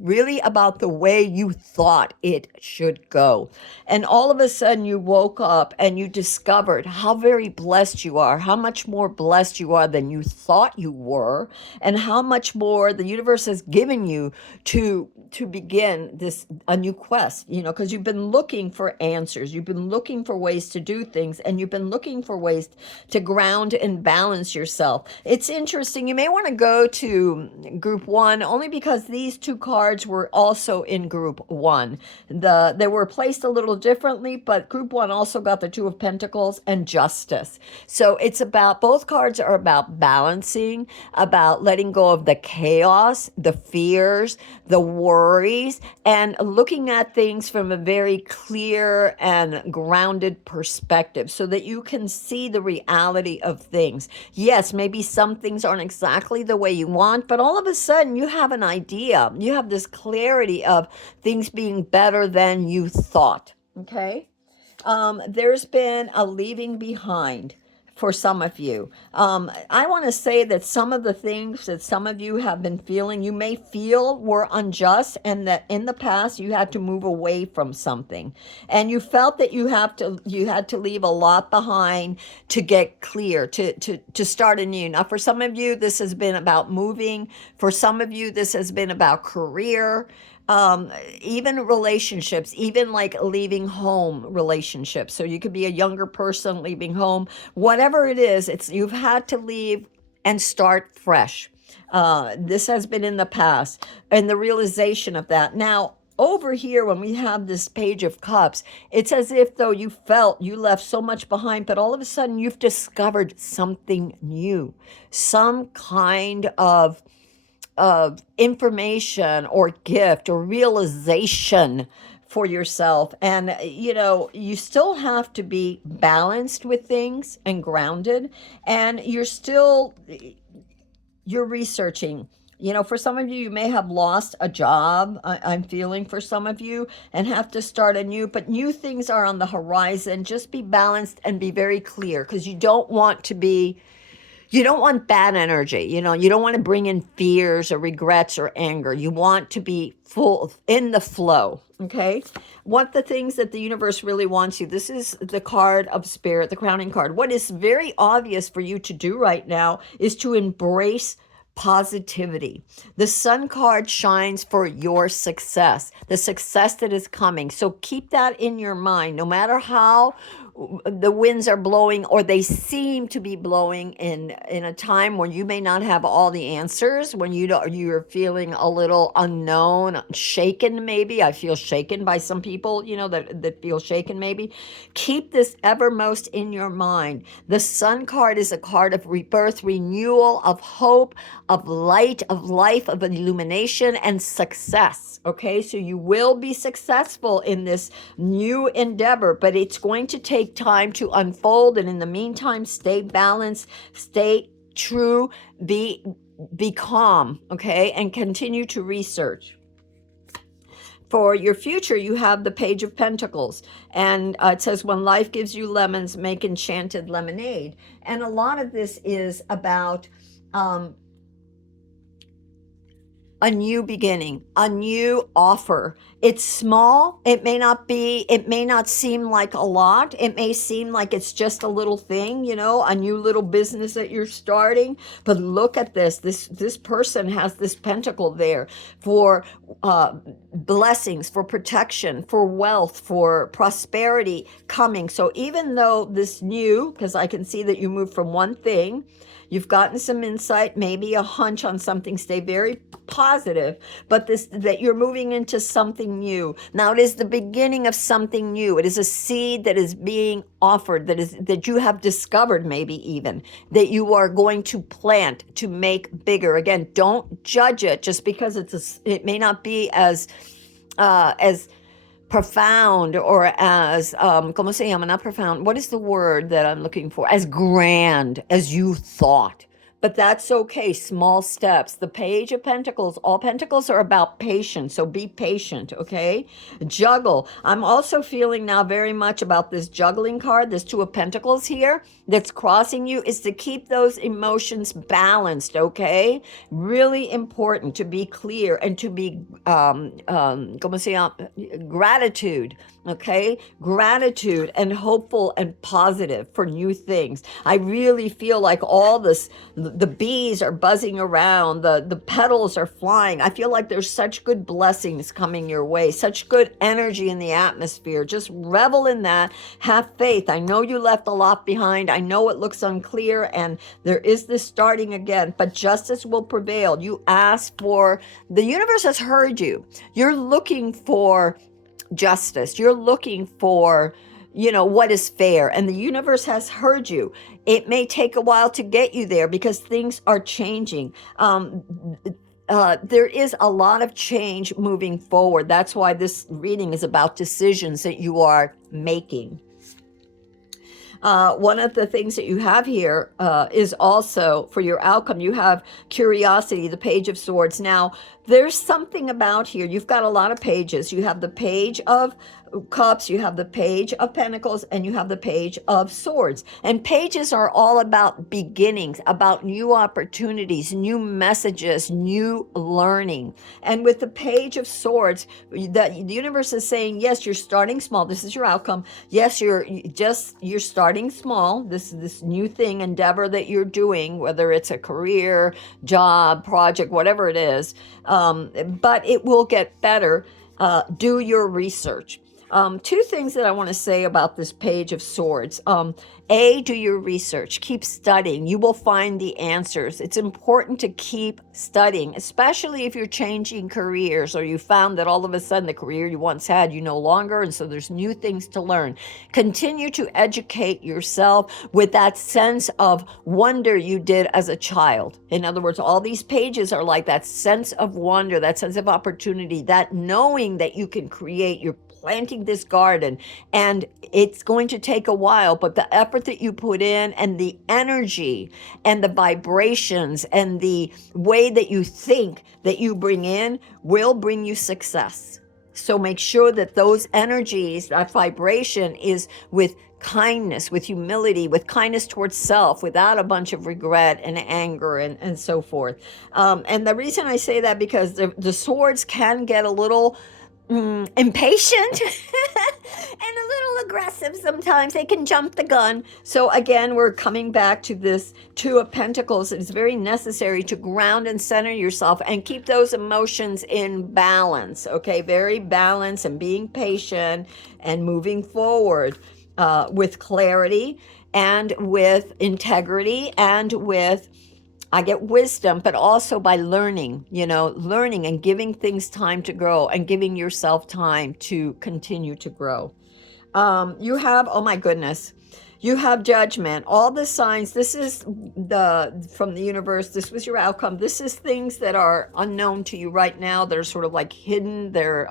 really about the way you thought it should go. And all of a sudden you woke up and you discovered how very blessed you are, how much more blessed you are than you thought you were, and how much more the universe has given you to begin this a new quest, because you've been looking for answers, you've been looking for ways to do things, and you've been looking for ways to ground and balance yourself. It's interesting, you may want to go to group 1 only because these 2 cards were also in group 1. They were placed a little differently, but group 1 also got the 2 of Pentacles and Justice. So it's about, both cards are about balancing, about letting go of the chaos, the fears, the worries, and looking at things from a very clear and grounded perspective so that you can see the reality of things. Yes, maybe some things aren't exactly the way you want, but all of a sudden you have an idea. You have this clarity of things being better than you thought. Okay? There's been a leaving behind for some of you. I want to say that some of the things that some of you have been feeling, you may feel were unjust, and that in the past you had to move away from something, and you felt that you had to leave a lot behind to get clear, to start anew. Now, for some of you, this has been about moving. For some of you, this has been about career. Even relationships, even like leaving home relationships. So you could be a younger person leaving home, whatever it is, you've had to leave and start fresh. This has been in the past, and the realization of that. Now, over here, when we have this Page of Cups, it's as if though you felt you left so much behind, but all of a sudden you've discovered something new, some kind of information or gift or realization for yourself. And you still have to be balanced with things and grounded, and you're researching. For some of you, you may have lost a job, I'm feeling for some of you, and have to start anew, but new things are on the horizon. Just be balanced and be very clear, because you don't want bad energy. You don't want to bring in fears or regrets or anger. You want to be full in the flow. Okay. What the things that the universe really wants you. This is the card of Spirit, the crowning card. What is very obvious for you to do right now is to embrace positivity. The Sun card shines for your success, the success that is coming. So keep that in your mind, no matter how the winds are blowing, or they seem to be blowing in a time when you may not have all the answers, when you're feeling a little unknown, shaken. Maybe I feel shaken by some people, that feel shaken. Maybe keep this evermost in your mind. The Sun card is a card of rebirth, renewal, of hope, of light, of life, of illumination, and success. Okay, so you will be successful in this new endeavor, but it's going to take time to unfold. And in the meantime, stay balanced, stay true, be calm, okay, and continue to research. For your future, you have the Page of Pentacles, and it says, when life gives you lemons, make enchanted lemonade. And a lot of this is about a new beginning, a new offer. It's small. It may not seem like a lot. It may seem like it's just a little thing, a new little business that you're starting. But look at this. This person has this pentacle there for blessings, for protection, for wealth, for prosperity coming. So even though this new, because I can see that you moved from one thing, You've gotten some insight, maybe a hunch on something. Stay very positive, but this, that you're moving into something new. Now it is the beginning of something new. It is a seed that is being offered, that you have discovered, maybe even that you are going to plant to make bigger. Again, don't judge it just because it may not be as profound, or as ¿cómo se llama? Not profound. What is the word that I'm looking for? As grand as you thought. But that's okay. Small steps. The Page of Pentacles, all Pentacles are about patience. So be patient, okay? Juggle. I'm also feeling now very much about this juggling card, this Two of Pentacles here that's crossing you, is to keep those emotions balanced, okay? Really important to be clear and to be, ¿cómo se llama? Gratitude. Okay, gratitude and hopeful and positive for new things. I really feel like all this, the bees are buzzing around, the petals are flying. I feel like there's such good blessings coming your way, such good energy in the atmosphere. Just revel in that. Have faith. I know you left a lot behind. I know it looks unclear, and there is this starting again, but justice will prevail. You ask for, the universe has heard you. You're looking for justice. You're looking for, what is fair, and the universe has heard you. It may take a while to get you there because things are changing. There is a lot of change moving forward. That's why this reading is about decisions that you are making. One of the things that you have here is also for your outcome, you have curiosity, the Page of Swords. Now, there's something about here. You've got a lot of pages. You have the Page of Cups, you have the Page of Pentacles, and you have the Page of Swords. And pages are all about beginnings, about new opportunities, new messages, new learning. And with the Page of Swords, the universe is saying, yes, you're starting small. This is your outcome. Yes, you're starting small. This new thing, endeavor that you're doing, whether it's a career, job, project, whatever it is, but it will get better. Do your research. Two things that I want to say about this Page of Swords. Do your research. Keep studying. You will find the answers. It's important to keep studying, especially if you're changing careers, or you found that all of a sudden the career you once had, you no longer, and so there's new things to learn. Continue to educate yourself with that sense of wonder you did as a child. In other words, all these pages are like that sense of wonder, that sense of opportunity, that knowing that you can create your planting this garden, and it's going to take a while, but the effort that you put in, and the energy and the vibrations and the way that you think that you bring in will bring you success. So make sure that those energies, that vibration, is with kindness, with humility, with kindness towards self, without a bunch of regret and anger and so forth. And the reason I say that, because the swords can get a little impatient and a little aggressive sometimes. They can jump the gun. So again, we're coming back to this Two of Pentacles. It's very necessary to ground and center yourself and keep those emotions in balance. Okay, very balanced, and being patient and moving forward with clarity and with integrity and with, I get wisdom, but also by learning and giving things time to grow, and giving yourself time to continue to grow. You have, oh my goodness, you have Judgment. All the signs, this is from the universe. This was your outcome. This is things that are unknown to you right now. They're sort of like hidden. They're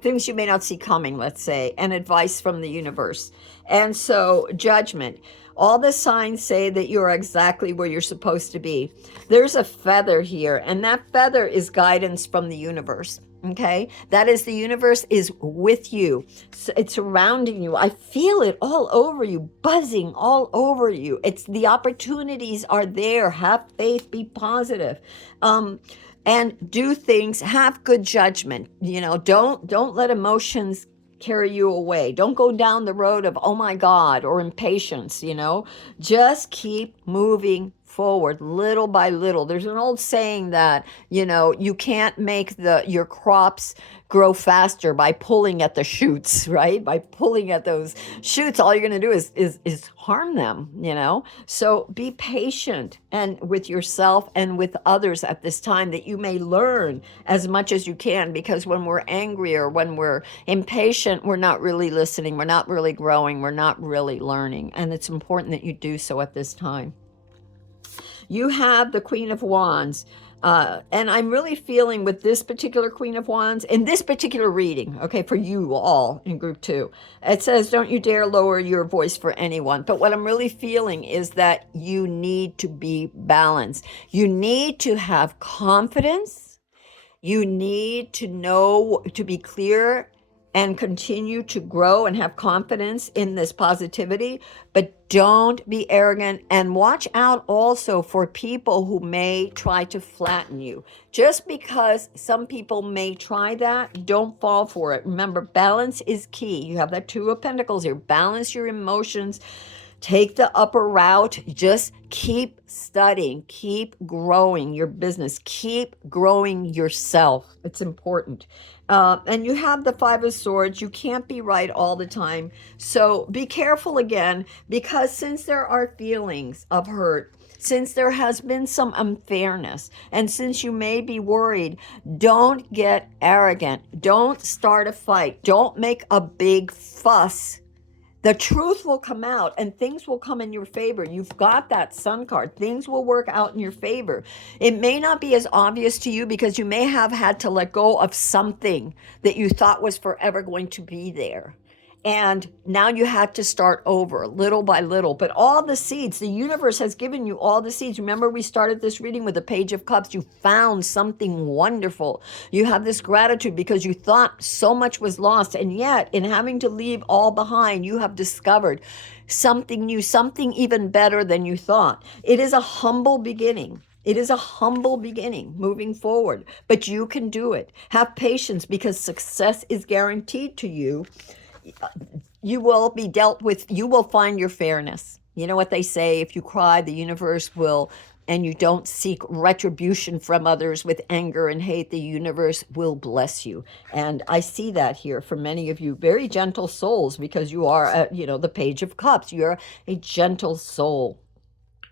things you may not see coming, let's say, and advice from the universe. And so Judgment. All the signs say that you're exactly where you're supposed to be. There's a feather here, and that feather is guidance from the universe. Okay, that is, the universe is with you. It's surrounding you. I feel it all over you, buzzing all over you. It's, the opportunities are there. Have faith, be positive. And do things, have good judgment. Don't let emotions carry you away. Don't go down the road of, oh my God, or impatience, just keep moving forward little by little. There's an old saying that, you can't make your crops grow faster by pulling at the shoots, right? By pulling at those shoots, all you're going to do is harm them. So be patient and with yourself and with others at this time, that you may learn as much as you can, because when we're angry or when we're impatient, we're not really listening, we're not really growing, we're not really learning. And it's important that you do so at this time. You have the Queen of Wands. And I'm really feeling with this particular Queen of Wands, in this particular reading, okay, for you all in group 2, it says, don't you dare lower your voice for anyone. But what I'm really feeling is that you need to be balanced. You need to have confidence. You need to know, to be clear and continue to grow and have confidence in this positivity, but don't be arrogant. And watch out also for people who may try to flatten you. Just because some people may try that, don't fall for it. Remember, balance is key. You have that Two of Pentacles here. Balance your emotions. Take the upper route. Just keep studying, keep growing your business, keep growing yourself. It's important. And you have the Five of Swords. You can't be right all the time. So be careful again, because since there are feelings of hurt, since there has been some unfairness, and since you may be worried, don't get arrogant. Don't start a fight. Don't make a big fuss. The truth will come out and things will come in your favor. You've got that Sun card. Things will work out in your favor. It may not be as obvious to you because you may have had to let go of something that you thought was forever going to be there. And now you had to start over little by little. But all the seeds, the universe has given you all the seeds. Remember, we started this reading with the Page of Cups. You found something wonderful. You have this gratitude because you thought so much was lost. And yet, in having to leave all behind, you have discovered something new, something even better than you thought. It is a humble beginning. It is a humble beginning moving forward. But you can do it. Have patience, because success is guaranteed to you. You will be dealt with, you will find your fairness. You know what they say, if you cry, the universe will, and you don't seek retribution from others with anger and hate, the universe will bless you. And I see that here for many of you, very gentle souls, because you are, the Page of Cups. You're a gentle soul.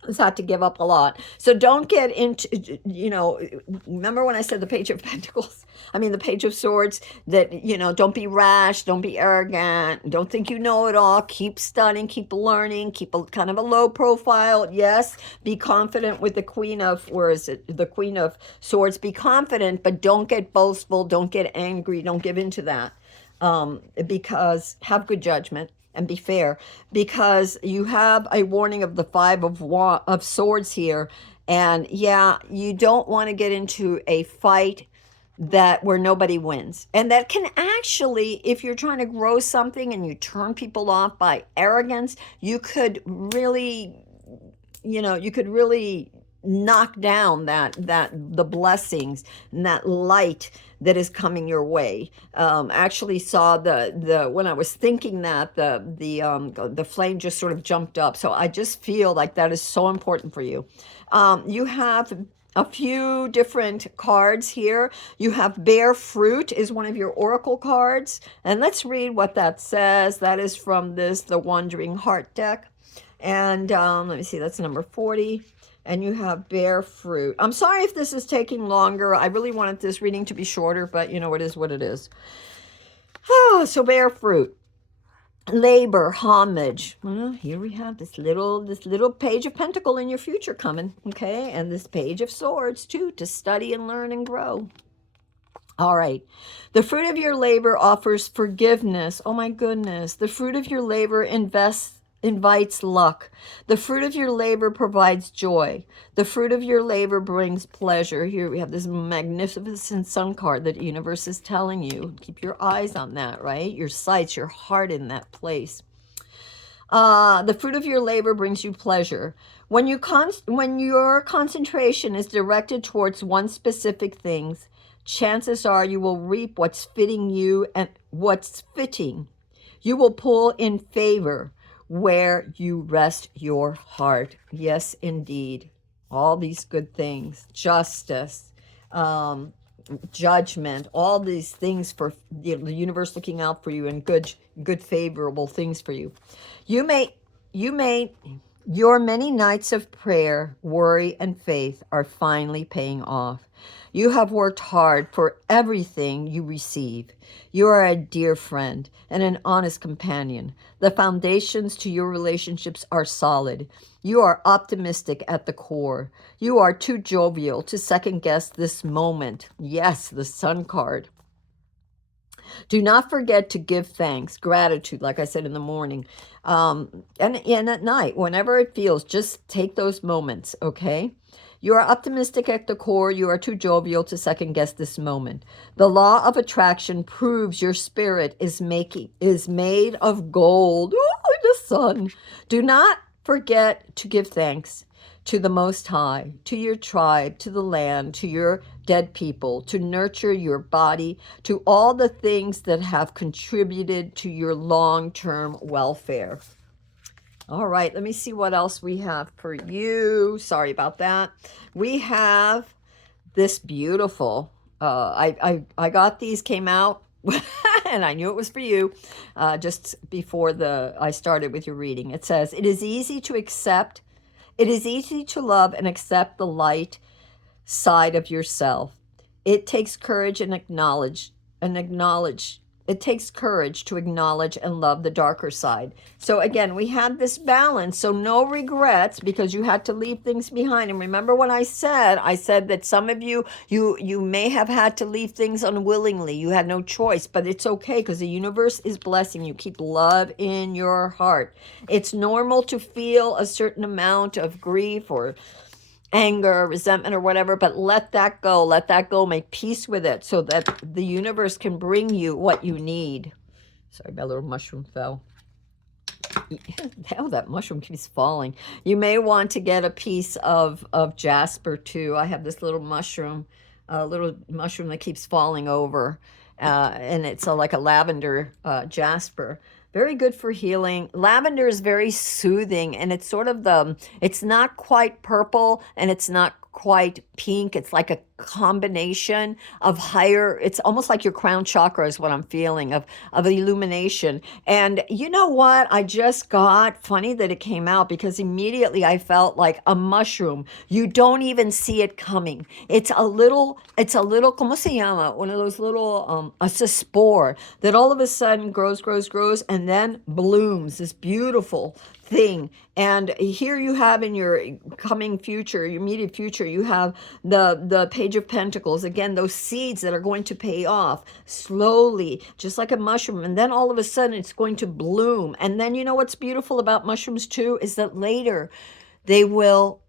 It's had to give up a lot. So don't get into, remember when I said the Page of Pentacles? I mean, the Page of Swords, that, don't be rash, don't be arrogant, don't think you know it all. Keep studying, keep learning, keep a kind of a low profile. Yes, be confident with the Queen of, the Queen of Swords. Be confident, but don't get boastful, don't get angry, don't give into that. Because have good judgment. And be fair, because you have a warning of the Five of Swords here. And yeah, you don't want to get into a fight where nobody wins. And that can actually, if you're trying to grow something and you turn people off by arrogance, you could really, knock down the blessings and that light that is coming your way. Actually saw the when I was thinking that the flame just sort of jumped up. So I just feel like that is so important for you. You have a few different cards here. You have Bear Fruit is one of your oracle cards, and let's read what that says. That is from the Wandering Heart deck, and let me see, that's number 40. And you have Bear Fruit. I'm sorry if this is taking longer. I really wanted this reading to be shorter, but it is what it is. So Bear Fruit, labor, homage. Well, here we have this little Page of Pentacle in your future coming, okay? And this Page of Swords too, to study and learn and grow. All right. The fruit of your labor offers forgiveness. Oh my goodness. The fruit of your labor invites luck. The fruit of your labor provides joy. The fruit of your labor brings pleasure. Here we have this magnificent Sun card that the universe is telling you. Keep your eyes on that, right? Your sights, your heart in that place. The fruit of your labor brings you pleasure. When your concentration is directed towards one specific thing, chances are you will reap what's fitting you and what's fitting. You will pull in favor where you rest your heart. Yes, indeed. all these good things, justice, um, judgment, all these things for the universe looking out for you, and good favorable things for you. You may you may your many nights of prayer, worry, and faith are finally paying off. You have worked hard for everything you receive. You are a dear friend and an honest companion. The foundations to your relationships are solid. You are optimistic at the core. You are too jovial to second guess this moment. Yes, the Sun card. Do not forget to give thanks, gratitude, like I said in the morning, and at night, whenever it feels, just take those moments, okay? You are optimistic at the core. You are too jovial to second guess this moment. The law of attraction proves your spirit is made of gold. Oh, the sun. Do not forget to give thanks to the Most High, to your tribe, to the land, to your dead people, to nurture your body, to all the things that have contributed to your long-term welfare. All right, let me see what else we have for you. Sorry about that. We have this beautiful, I got these, came out, and I knew it was for you just before I started with your reading. It says, it is easy to love and accept the light side of yourself. It takes courage it takes courage to acknowledge and love the darker side. So again, we had this balance. So no regrets, because you had to leave things behind. And remember what I said that some of you may have had to leave things unwillingly. You had no choice, but it's okay, because the universe is blessing you. Keep love in your heart. It's normal to feel a certain amount of grief or anger, resentment, or whatever, but let that go. Let that go. Make peace with it so that the universe can bring you what you need. Sorry, my little mushroom fell. Hell, that mushroom keeps falling. You may want to get a piece of jasper too. I have this little mushroom that keeps falling over, and it's like a lavender jasper. Very good for healing. Lavender is very soothing, and it's sort of it's not quite purple and it's not quite pink. It's like a combination of higher, it's almost like your crown chakra is what I'm feeling of illumination. And you know what? I just got, funny that it came out, because immediately I felt like a mushroom. You don't even see it coming. It's a little, ¿cómo se llama? One of those little, it's a spore that all of a sudden grows, and then blooms, this beautiful thing. And here you have in your coming future, your immediate future, you have the Page of Pentacles. Again, those seeds that are going to pay off slowly, just like a mushroom. And then all of a sudden it's going to bloom. And then you know what's beautiful about mushrooms too is that later they will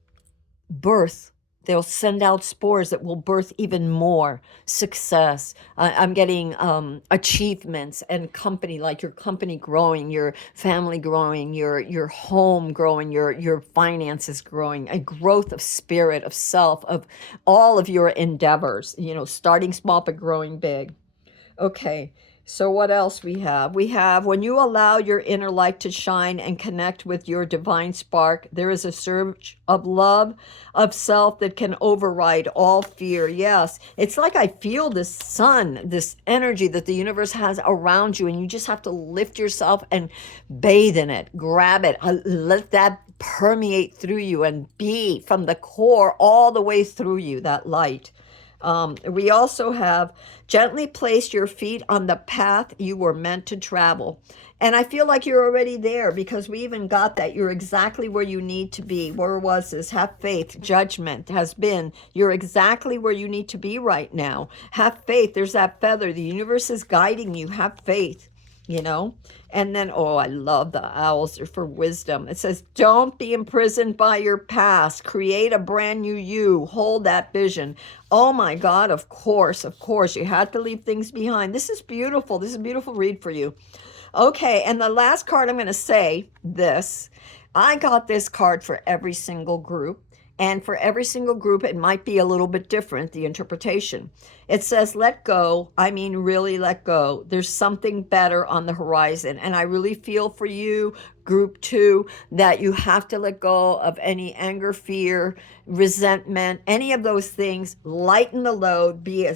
birth. They'll send out spores that will birth even more success. I'm getting achievements and company, like your company growing, your family growing, your home growing, your finances growing, a growth of spirit, of self, of all of your endeavors, starting small but growing big. Okay. So what else we have? We have, when you allow your inner light to shine and connect with your divine spark, there is a surge of love of self that can override all fear. Yes, it's like I feel this sun, this energy that the universe has around you, and you just have to lift yourself and bathe in it, grab it, let that permeate through you and be from the core all the way through you, that light. We also have, gently place your feet on the path you were meant to travel. And I feel like you're already there, because we even got that. You're exactly where you need to be. Where was this? Have faith. Judgment has been. You're exactly where you need to be right now. Have faith. There's that feather. The universe is guiding you. Have faith. And then, oh, I love the owls. They're for wisdom. It says, don't be imprisoned by your past. Create a brand new you. Hold that vision. Oh my God, of course. You had to leave things behind. This is beautiful. This is a beautiful read for you. Okay, and the last card I'm going to say this. I got this card for every single group. And for every single group, it might be a little bit different, the interpretation. It says, let go. I mean, really let go. There's something better on the horizon. And I really feel for you, Group 2, that you have to let go of any anger, fear, resentment, any of those things. Lighten the load. Be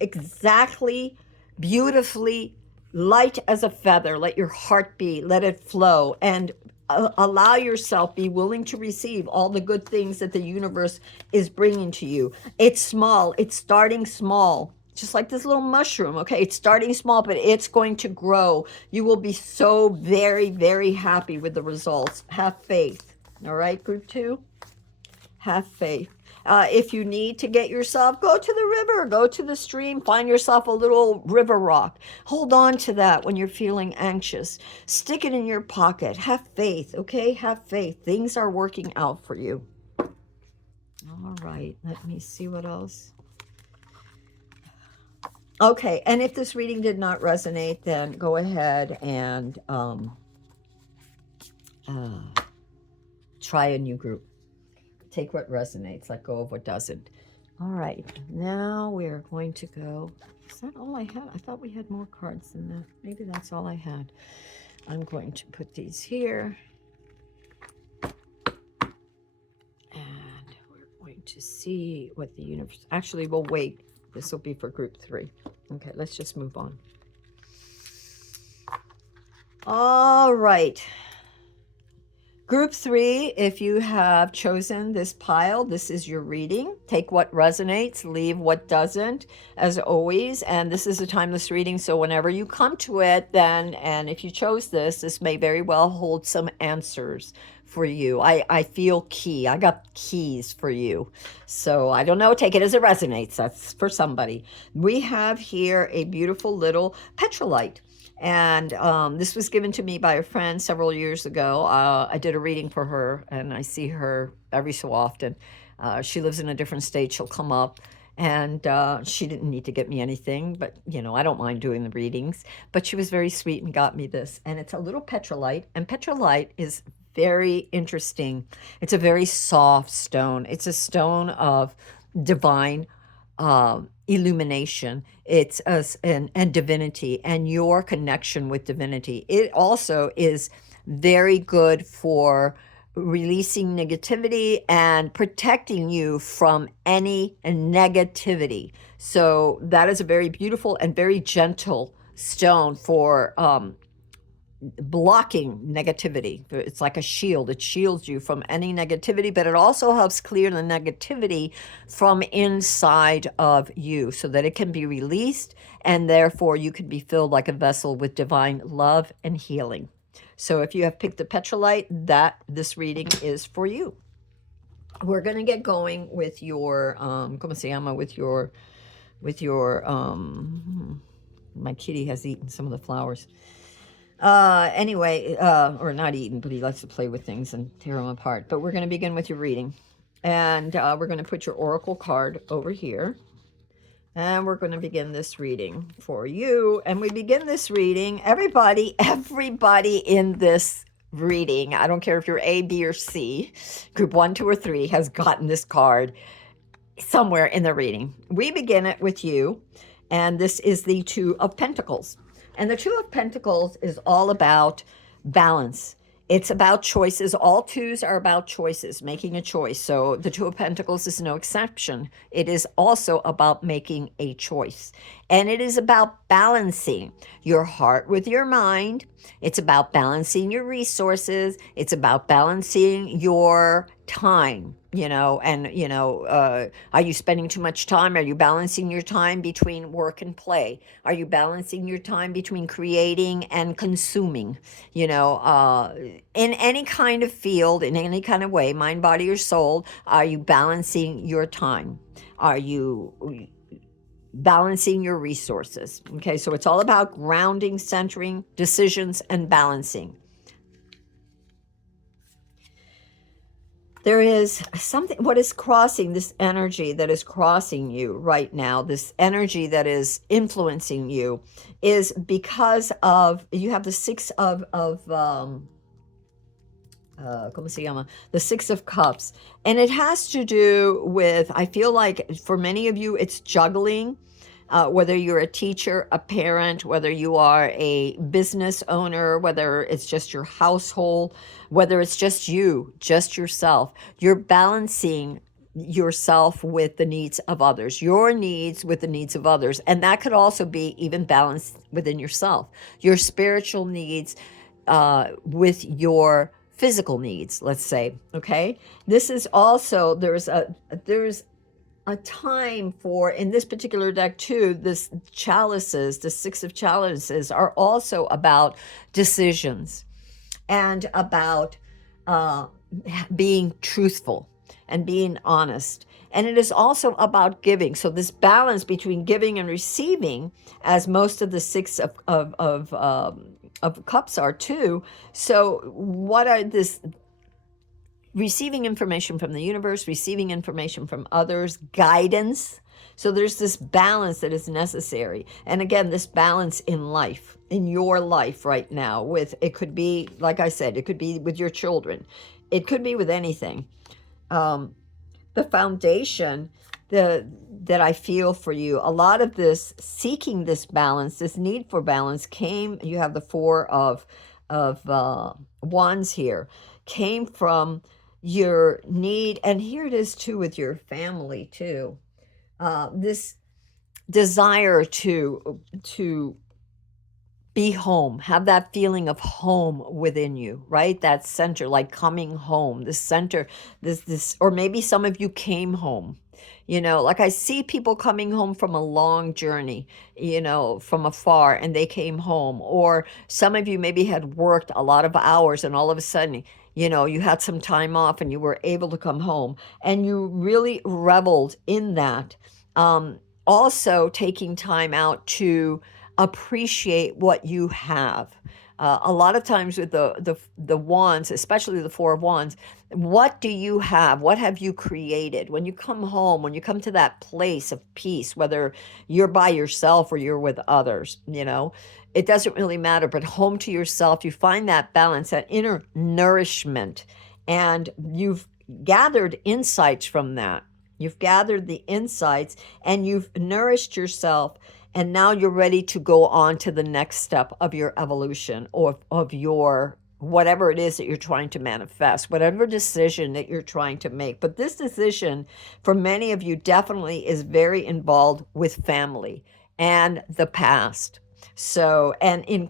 exactly, beautifully light as a feather. Let your heart be. Let it flow. And allow yourself, be willing to receive all the good things that the universe is bringing to you. It's small. It's starting small. Just like this little mushroom, okay? It's starting small, but it's going to grow. You will be so very, very happy with the results. Have faith. All right, group 2? Have faith. If you need to get yourself, go to the river, go to the stream, find yourself a little river rock. Hold on to that when you're feeling anxious. Stick it in your pocket. Have faith, okay? Have faith. Things are working out for you. All right, let me see what else. Okay, and if this reading did not resonate, then go ahead and try a new group. Take what resonates, let go of what doesn't. All right, now we're going to go. Is that all I had? I thought we had more cards than that. Maybe that's all I had. I'm going to put these here. And we're going to see what the universe... Actually, we'll wait. This will be for group 3. Okay, let's just move on. All right. Group 3, if you have chosen this pile, this is your reading. Take what resonates, leave what doesn't, as always. And this is a timeless reading, so whenever you come to it, then, and if you chose this, this may very well hold some answers for you. I feel key. I got keys for you. So I don't know, take it as it resonates. That's for somebody. We have here a beautiful little petalite. And this was given to me by a friend several years ago. I did a reading for her, and I see her every so often. She lives in a different state. She'll come up, and she didn't need to get me anything, but, you know, I don't mind doing the readings. But she was very sweet and got me this. And it's a little petalite, and petalite is very interesting. It's a very soft stone. It's a stone of divine illumination. It's us and divinity and your connection with divinity. It also is very good for releasing negativity and protecting you from any negativity. So that is a very beautiful and very gentle stone for blocking negativity. It's like a shield. It shields you from any negativity, but it also helps clear the negativity from inside of you so that it can be released, and therefore you can be filled like a vessel with divine love and healing. So if you have picked the petalite, this reading is for you. We're going to get going with your ¿cómo se llama? With your my kitty has eaten some of the flowers. Anyway, or not eaten, but he likes to play with things and tear them apart. But we're going to begin with your reading. And we're going to put your oracle card over here. And we're going to begin this reading for you. And we begin this reading, everybody in this reading, I don't care if you're A, B, or C, group 1, 2, or 3, has gotten this card somewhere in the reading. We begin it with you. And this is the Two of Pentacles. And the Two of Pentacles is all about balance. It's about choices. All twos are about choices, making a choice. So the Two of Pentacles is no exception. It is also about making a choice. And it is about balancing your heart with your mind. It's about balancing your resources. It's about balancing your time, are you spending too much time? Are you balancing your time between work and play? Are you balancing your time between creating and consuming? In any kind of field, in any kind of way, mind, body, or soul, are you balancing your time? Are you balancing your resources? Okay, so it's all about grounding, centering, decisions, and balancing. There is something, what is crossing, this energy that is crossing you right now, this energy that is influencing you, is because of, you have the Six of ¿cómo se llama? The Six of Cups. And it has to do with, I feel like for many of you, it's juggling. whether you're a teacher, a parent, whether you are a business owner, whether it's just your household, whether it's just you, just yourself, you're balancing yourself with the needs of others, your needs with the needs of others. And that could also be even balanced within yourself, your spiritual needs with your physical needs, let's say. Okay. This is also, there's a time for, in this particular deck too, this chalices, the six of chalices are also about decisions and about uh, being truthful and being honest. And it is also about giving. So this balance between giving and receiving, as most of the six of cups are too. So what are this? Receiving information from the universe, receiving information from others, guidance. So there's this balance that is necessary. And again, this balance in life, in your life right now, with, it could be, like I said, it could be with your children. It could be with anything. The foundation that I feel for you, a lot of this seeking this balance, this need for balance came, you have the four of wands here, came from your need, and here it is too with your family too. This desire to be home, have that feeling of home within you, right? That center, like coming home, this center, this, or maybe some of you came home. You know, like I see people coming home from a long journey, you know, from afar, and they came home. Or some of you maybe had worked a lot of hours and all of a sudden, you know, you had some time off and you were able to come home and you really reveled in that. Also taking time out to appreciate what you have. A lot of times with the wands, especially the four of wands, what do you have? What have you created? When you come home, when you come to that place of peace, whether you're by yourself or you're with others, you know, it doesn't really matter, but home to yourself, you find that balance, that inner nourishment, and you've gathered insights from that. You've gathered the insights and you've nourished yourself. And now you're ready to go on to the next step of your evolution, or of your whatever it is that you're trying to manifest, whatever decision that you're trying to make. But this decision for many of you definitely is very involved with family and the past. So, and in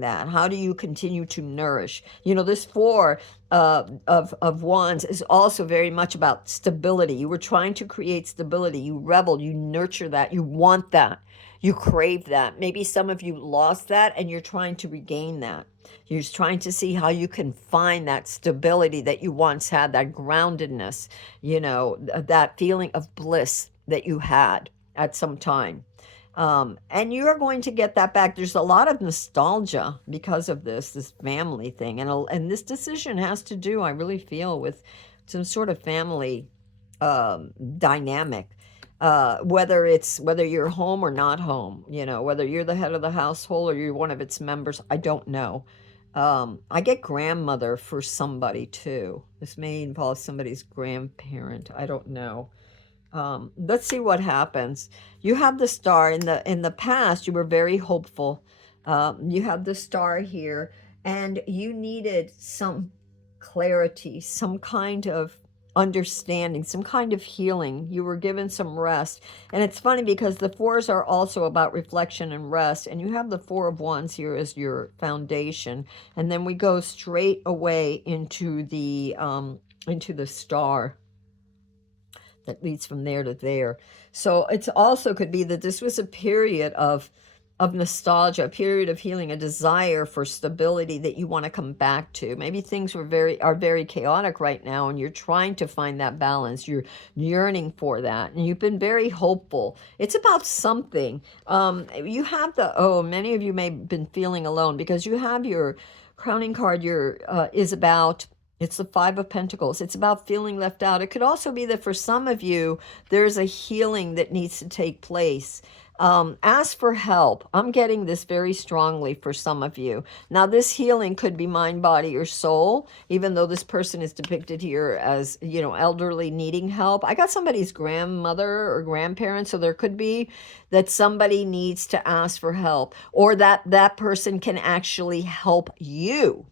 that, how do you continue to nourish? You know, this four of wands is also very much about stability. You were trying to create stability. You revel, you nurture that, you want that, you crave that. Maybe some of you lost that and you're trying to regain that. You're just trying to see how you can find that stability that you once had, that groundedness, you know, that feeling of bliss that you had at some time. And you're going to get that back. There's a lot of nostalgia because of this family thing. And this decision has to do, I really feel, with some sort of family dynamic. Whether you're home or not home, you know, whether you're the head of the household or you're one of its members, I don't know. I get grandmother for somebody too. This may involve somebody's grandparent. I don't know. Let's see what happens. You have the star in the past. You were very hopeful. You have the star here, and you needed some clarity, some kind of understanding, some kind of healing. You were given some rest. And it's funny because the fours are also about reflection and rest. And you have the four of wands here as your foundation. And then we go straight away into the star that leads from there to there. So it's also could be that this was a period of nostalgia, a period of healing, a desire for stability that you want to come back to. Maybe things are very chaotic right now and you're trying to find that balance. You're yearning for that and you've been very hopeful. It's about something. You have many of you may have been feeling alone because you have your crowning card is about. It's the Five of Pentacles. It's about feeling left out. It could also be that for some of you, there's a healing that needs to take place. Ask for help. I'm getting this very strongly for some of you. Now, this healing could be mind, body, or soul, even though this person is depicted here as, elderly needing help. I got somebody's grandmother or grandparent, so there could be that somebody needs to ask for help, or that person can actually help you.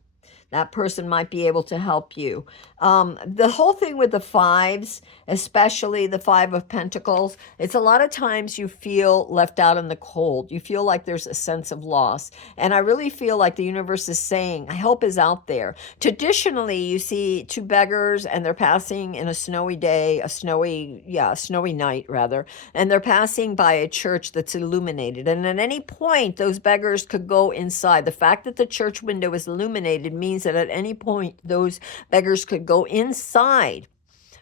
That person might be able to help you. The whole thing with the fives, especially the Five of Pentacles, it's a lot of times you feel left out in the cold. You feel like there's a sense of loss. And I really feel like the universe is saying help is out there. Traditionally, you see two beggars and they're passing in a snowy day, a snowy night rather, and they're passing by a church that's illuminated. And at any point, those beggars could go inside. The fact that the church window is illuminated means that at any point, those beggars could go inside,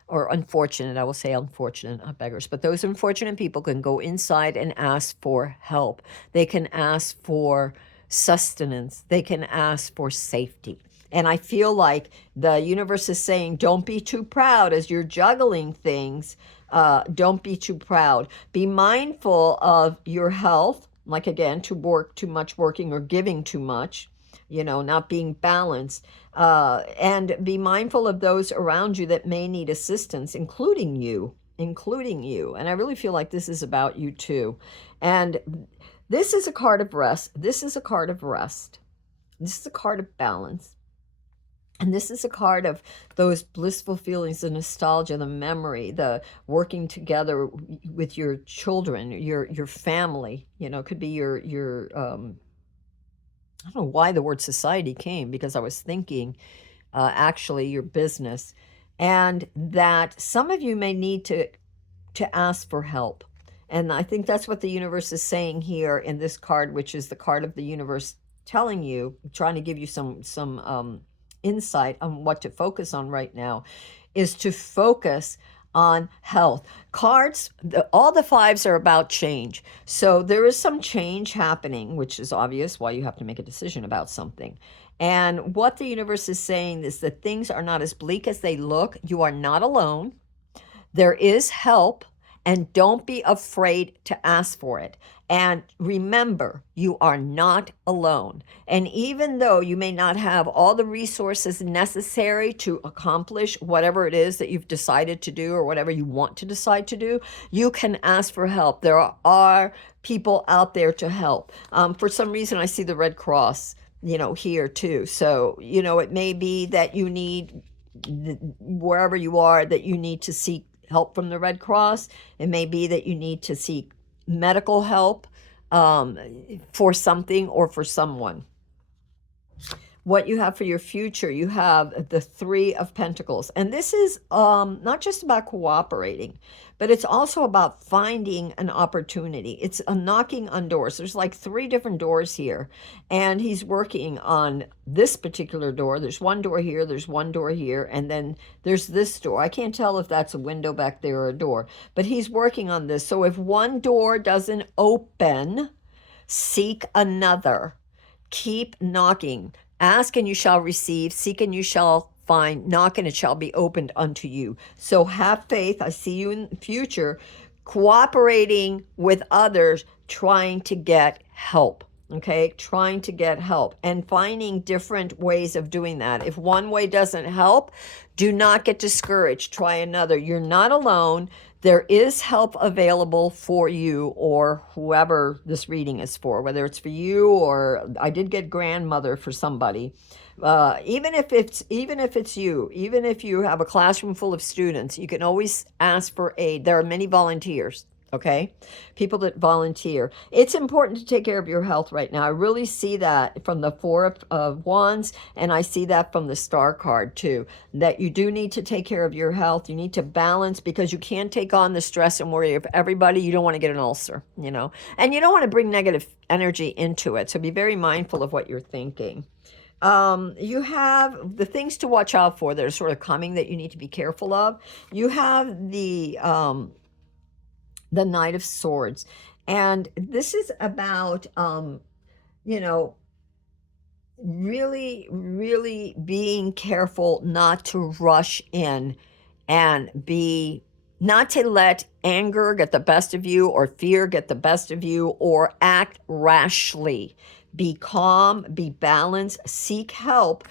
or unfortunate, I will say unfortunate, not beggars, but those unfortunate people can go inside and ask for help. They can ask for sustenance. They can ask for safety. And I feel like the universe is saying, don't be too proud as you're juggling things. Don't be too proud. Be mindful of your health, like again, to work too much working or giving too much, not being balanced. And be mindful of those around you that may need assistance, including you. And I really feel like this is about you too. And this is a card of rest. This is a card of rest. This is a card of balance. And this is a card of those blissful feelings, the nostalgia, the memory, the working together with your children, your family. It could be your I don't know why the word society came, because I was thinking actually your business, and that some of you may need to ask for help. And I think that's what the universe is saying here in this card, which is the card of the universe telling you, trying to give you some insight on what to focus on right now, is to focus on health. Cards, all the fives are about change. So there is some change happening, which is obvious why you have to make a decision about something. And what the universe is saying is that things are not as bleak as they look. You are not alone. There is help, and don't be afraid to ask for it. And remember, you are not alone. And even though you may not have all the resources necessary to accomplish whatever it is that you've decided to do or whatever you want to decide to do, you can ask for help. There are people out there to help. For some reason, I see the Red Cross, here too. So, it may be that you need, wherever you are, that you need to seek help from the Red Cross. It may be that you need to seek medical help for something or for someone. What you have for your future, you have the Three of Pentacles. And this is not just about cooperating, but it's also about finding an opportunity. It's a knocking on doors. There's like 3 different doors here, and he's working on this particular door. There's one door here, there's one door here, and then there's this door. I can't tell if that's a window back there or a door, but he's working on this. So if one door doesn't open, seek another. Keep knocking. Ask and you shall receive, seek and you shall find, knock and it shall be opened unto you. So have faith. I see you in the future cooperating with others, trying to get help. Okay, trying to get help and finding different ways of doing that. If one way doesn't help, do not get discouraged. Try another. You're not alone. There is help available for you or whoever this reading is for, whether it's for you or I did get grandmother for somebody. Even if it's you, even if you have a classroom full of students, you can always ask for aid. There are many volunteers. Okay, people that volunteer. It's important to take care of your health right now. I really see that from the Four of Wands, and I see that from the Star card too, that you do need to take care of your health. You need to balance, because you can't take on the stress and worry of everybody. You don't want to get an ulcer, and you don't want to bring negative energy into it. So be very mindful of what you're thinking. You have the things to watch out for that are sort of coming that you need to be careful of. You have the Knight of Swords. And this is about, really, really being careful not to rush in and be not to let anger get the best of you or fear get the best of you or act rashly. Be calm, be balanced, seek help,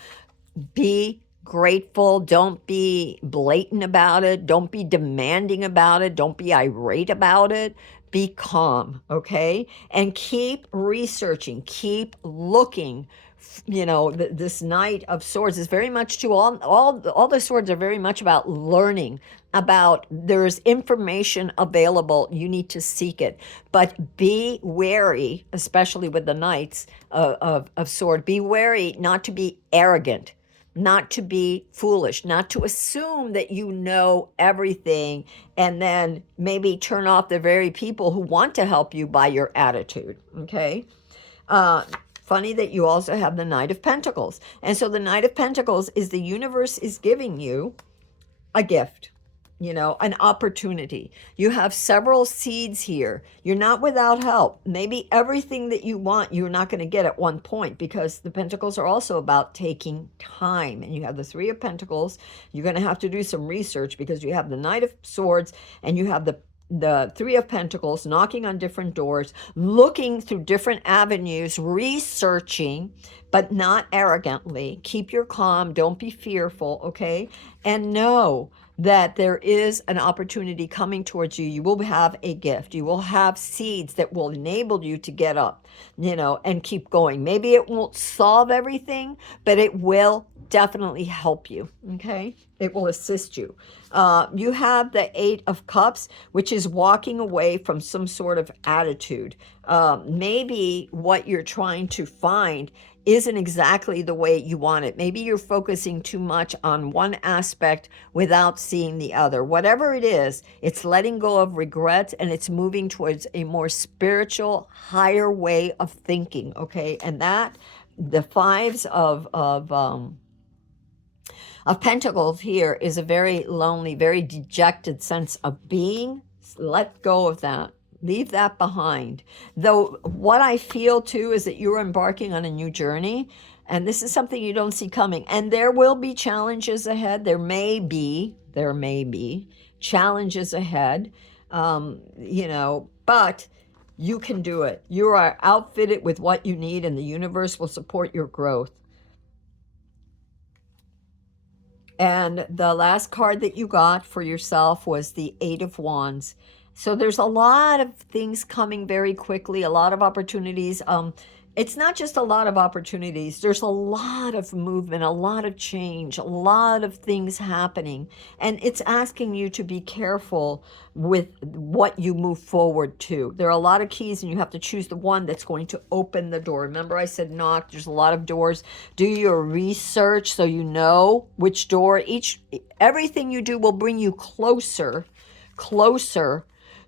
be grateful. Don't be blatant about it. Don't be demanding about it. Don't be irate about it. Be calm, okay? And keep researching, keep looking. You know, this Knight of Swords is very much to all the swords are very much about learning, about there's information available, you need to seek it. But be wary, especially with the Knights of Sword, be wary not to be arrogant, not to be foolish, not to assume that you know everything and then maybe turn off the very people who want to help you by your attitude, okay? Funny that you also have the Knight of Pentacles. And so the Knight of Pentacles is the universe is giving you a gift, you know, an opportunity. You have several seeds here. You're not without help. Maybe everything that you want, you're not going to get at one point, because the Pentacles are also about taking time. And you have the Three of Pentacles. You're going to have to do some research because you have the Knight of Swords and you have the Three of Pentacles, knocking on different doors, looking through different avenues, researching, but not arrogantly. Keep your calm. Don't be fearful, okay? And know that there is an opportunity coming towards you. You will have a gift. You will have seeds that will enable you to get up, you know, and keep going. Maybe it won't solve everything, but it will definitely help you, okay? It will assist you. You have the Eight of Cups, which is walking away from some sort of attitude. Maybe what you're trying to find isn't exactly the way you want it. Maybe you're focusing too much on one aspect without seeing the other. Whatever it is, it's letting go of regrets and it's moving towards a more spiritual, higher way of thinking, okay? And that, the fives of Pentacles here is a very lonely, very dejected sense of being. Let go of that. Leave that behind. Though what I feel too is that you're embarking on a new journey, and this is something you don't see coming. And there will be challenges ahead. There may be challenges ahead, you know, but you can do it. You are outfitted with what you need, and the universe will support your growth. And the last card that you got for yourself was the Eight of Wands. So there's a lot of things coming very quickly, a lot of opportunities. It's not just a lot of opportunities. There's a lot of movement, a lot of change, a lot of things happening. And it's asking you to be careful with what you move forward to. There are a lot of keys and you have to choose the one that's going to open the door. Remember I said knock, there's a lot of doors. Do your research so you know which door. Everything you do will bring you closer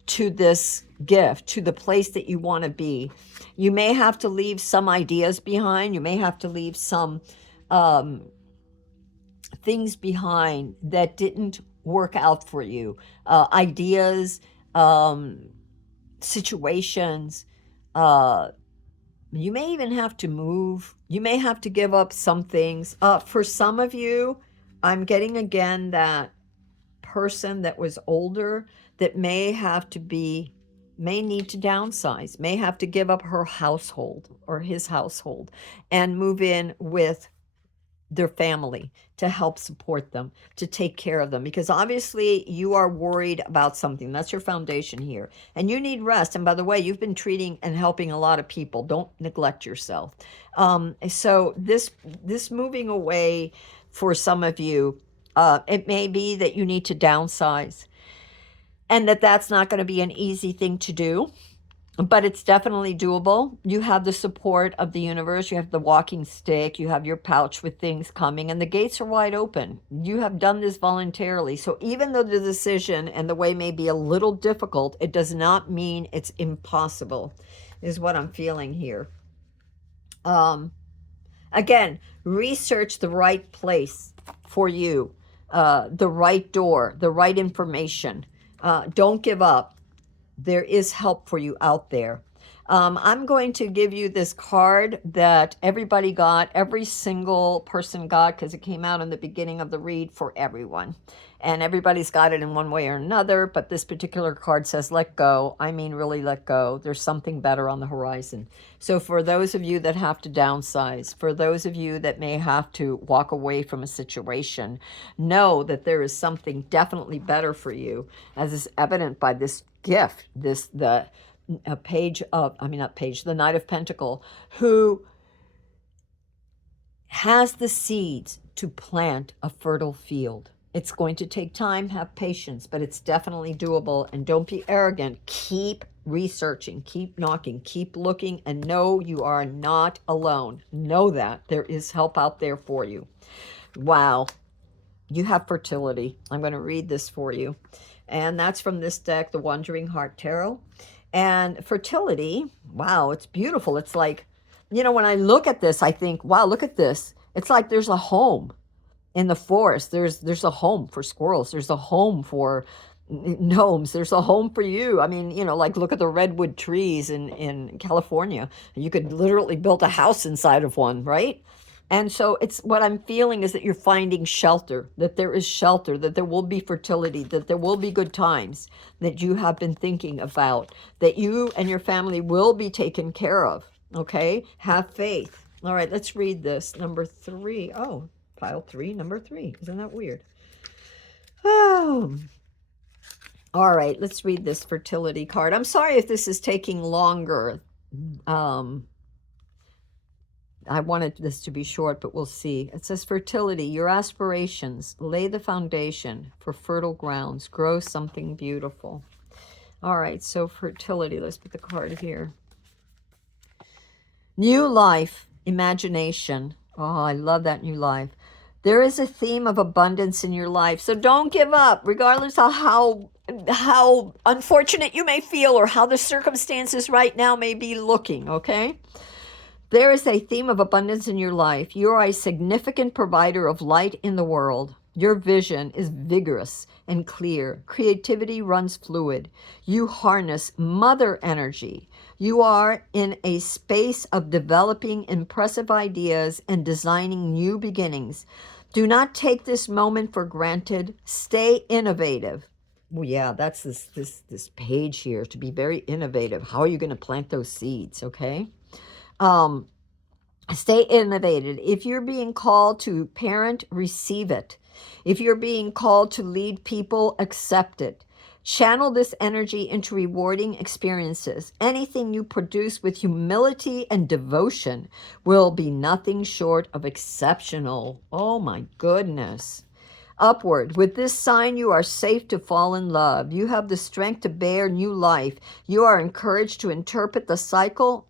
to this gift, to the place that you want to be. You may have to leave some ideas behind. You may have to leave some things behind that didn't work out for you. Ideas, situations. You may even have to move. You may have to give up some things. For some of you, I'm getting again that person that was older that may need to downsize, may have to give up her household or his household and move in with their family to help support them, to take care of them, because obviously you are worried about something. That's your foundation here, and you need rest. And by the way, you've been treating and helping a lot of people. Don't neglect yourself. So this moving away for some of you, it may be that you need to downsize, and that's not going to be an easy thing to do, but it's definitely doable. You have the support of the universe. You have the walking stick. You have your pouch with things coming, and the gates are wide open. You have done this voluntarily. So even though the decision and the way may be a little difficult, it does not mean it's impossible, is what I'm feeling here. Again, research the right place for you, the right door, the right information. Don't give up. There is help for you out there. I'm going to give you this card that everybody got, every single person got, because it came out in the beginning of the read for everyone. And everybody's got it in one way or another, but this particular card says, let go. I mean, really let go. There's something better on the horizon. So for those of you that have to downsize, for those of you that may have to walk away from a situation, know that there is something definitely better for you, as is evident by this gift, the Knight of Pentacle, who has the seeds to plant a fertile field. It's going to take time, have patience, but it's definitely doable. And don't be arrogant. Keep researching, keep knocking, keep looking, and know you are not alone. Know that there is help out there for you. Wow. You have fertility. I'm going to read this for you. And that's from this deck, the Wandering Heart Tarot. And fertility, wow, it's beautiful. It's like, when I look at this, I think, wow, look at this. It's like there's a home in the forest. There's a home for squirrels. There's a home for gnomes. There's a home for you. I mean, like look at the redwood trees in California. You could literally build a house inside of one, right? And so it's what I'm feeling is that you're finding shelter, that there is shelter, that there will be fertility, that there will be good times that you have been thinking about, that you and your family will be taken care of. Okay? Have faith. All right, let's read this. Number 3. Oh, pile 3, number 3. Isn't that weird? Oh. All right, let's read this fertility card. I'm sorry if this is taking longer. I wanted this to be short, but we'll see. It says fertility, your aspirations, lay the foundation for fertile grounds, grow something beautiful. All right, so fertility, let's put the card here. New life, imagination. Oh, I love that new life. There is a theme of abundance in your life, so don't give up, regardless of how unfortunate you may feel or how the circumstances right now may be looking, okay? There is a theme of abundance in your life. You are a significant provider of light in the world. Your vision is vigorous and clear. Creativity runs fluid. You harness mother energy. You are in a space of developing impressive ideas and designing new beginnings. Do not take this moment for granted. Stay innovative. Well, yeah, that's this page here, to be very innovative. How are you going to plant those seeds, okay? Stay innovative. If you're being called to parent, receive it. If you're being called to lead people, accept it. Channel this energy into rewarding experiences. Anything you produce with humility and devotion will be nothing short of exceptional. Oh my goodness. Upward. With this sign, you are safe to fall in love. You have the strength to bear new life. You are encouraged to interrupt the cycle.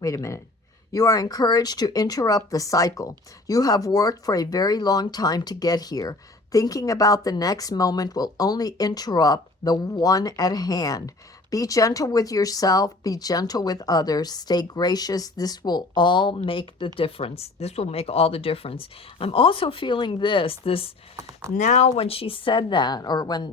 Wait a minute. You are encouraged to interrupt the cycle. You have worked for a very long time to get here. Thinking about the next moment will only interrupt the one at hand. Be gentle with yourself. Be gentle with others. Stay gracious. This will all make the difference. This will make all the difference. I'm also feeling this now when she said that, or when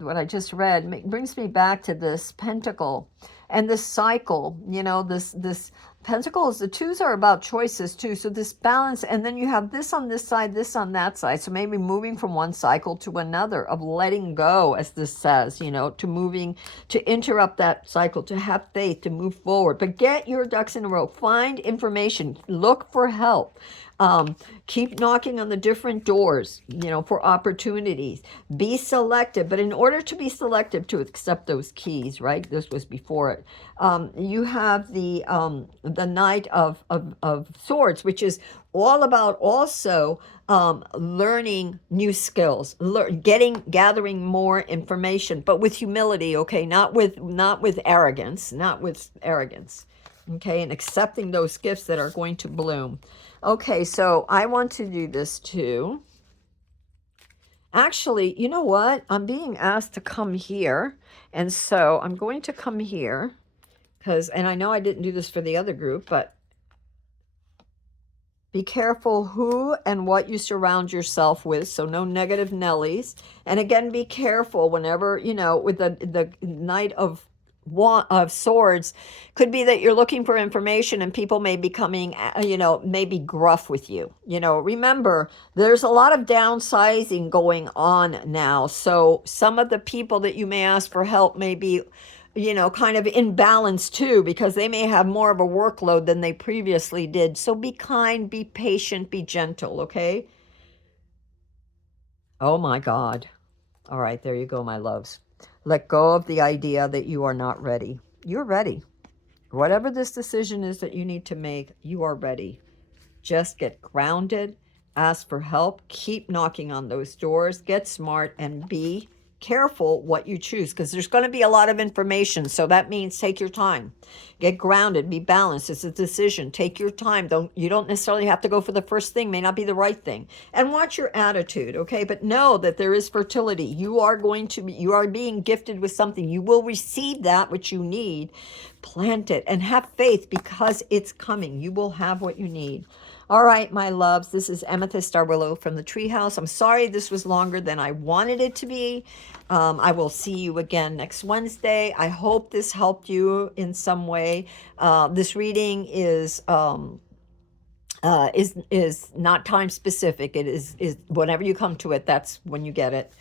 what I just read brings me back to this pentacle and this cycle, this pentacles, the twos are about choices too. So this balance, and then you have this on this side, this on that side. So maybe moving from one cycle to another, of letting go, as this says, to moving, to interrupt that cycle, to have faith, to move forward. But get your ducks in a row. Find information. Look for help. Keep knocking on the different doors, for opportunities. Be selective, but in order to be selective to accept those keys, right? This was before it. You have the Knight of Swords, which is all about also learning new skills, gathering more information, but with humility, okay, not with arrogance, okay, and accepting those gifts that are going to bloom. Okay, so I want to do this too. Actually, you know what? I'm being asked to come here, and so I'm going to come here and I know I didn't do this for the other group, but be careful who and what you surround yourself with, so no negative Nellies. And again, be careful whenever, with the Knight of of Swords could be that you're looking for information and people may be coming, maybe gruff with you. Remember, there's a lot of downsizing going on now. So some of the people that you may ask for help may be, kind of in balance too, because they may have more of a workload than they previously did. So be kind, be patient, be gentle, okay? Oh my God. All right, there you go, my loves. Let go of the idea that you are not ready. You're ready. Whatever this decision is that you need to make, you are ready. Just get grounded, ask for help, keep knocking on those doors, get smart, and be careful what you choose, because there's going to be a lot of information. So that means take your time, get grounded, be balanced. It's a decision. Take your time. You don't necessarily have to go for the first thing, may not be the right thing. And watch your attitude, okay? But know that there is fertility. You are being gifted with something. You will receive that which you need. Plant it and have faith, because it's coming. You will have what you need. All right, my loves, this is Amethyst Star Willow from the Treehouse. I'm sorry this was longer than I wanted it to be. I will see you again next Wednesday. I hope this helped you in some way. This reading is not time specific. It is whenever you come to it, that's when you get it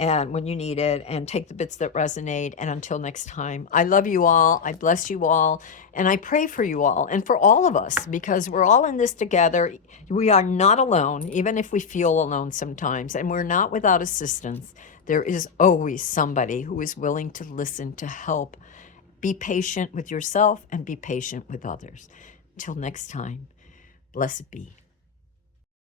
and when you need it, and take the bits that resonate. And until next time, I love you all. I bless you all. And I pray for you all and for all of us, because we're all in this together. We are not alone, even if we feel alone sometimes, and we're not without assistance. There is always somebody who is willing to listen, to help. Be patient with yourself and be patient with others. Until next time, blessed be.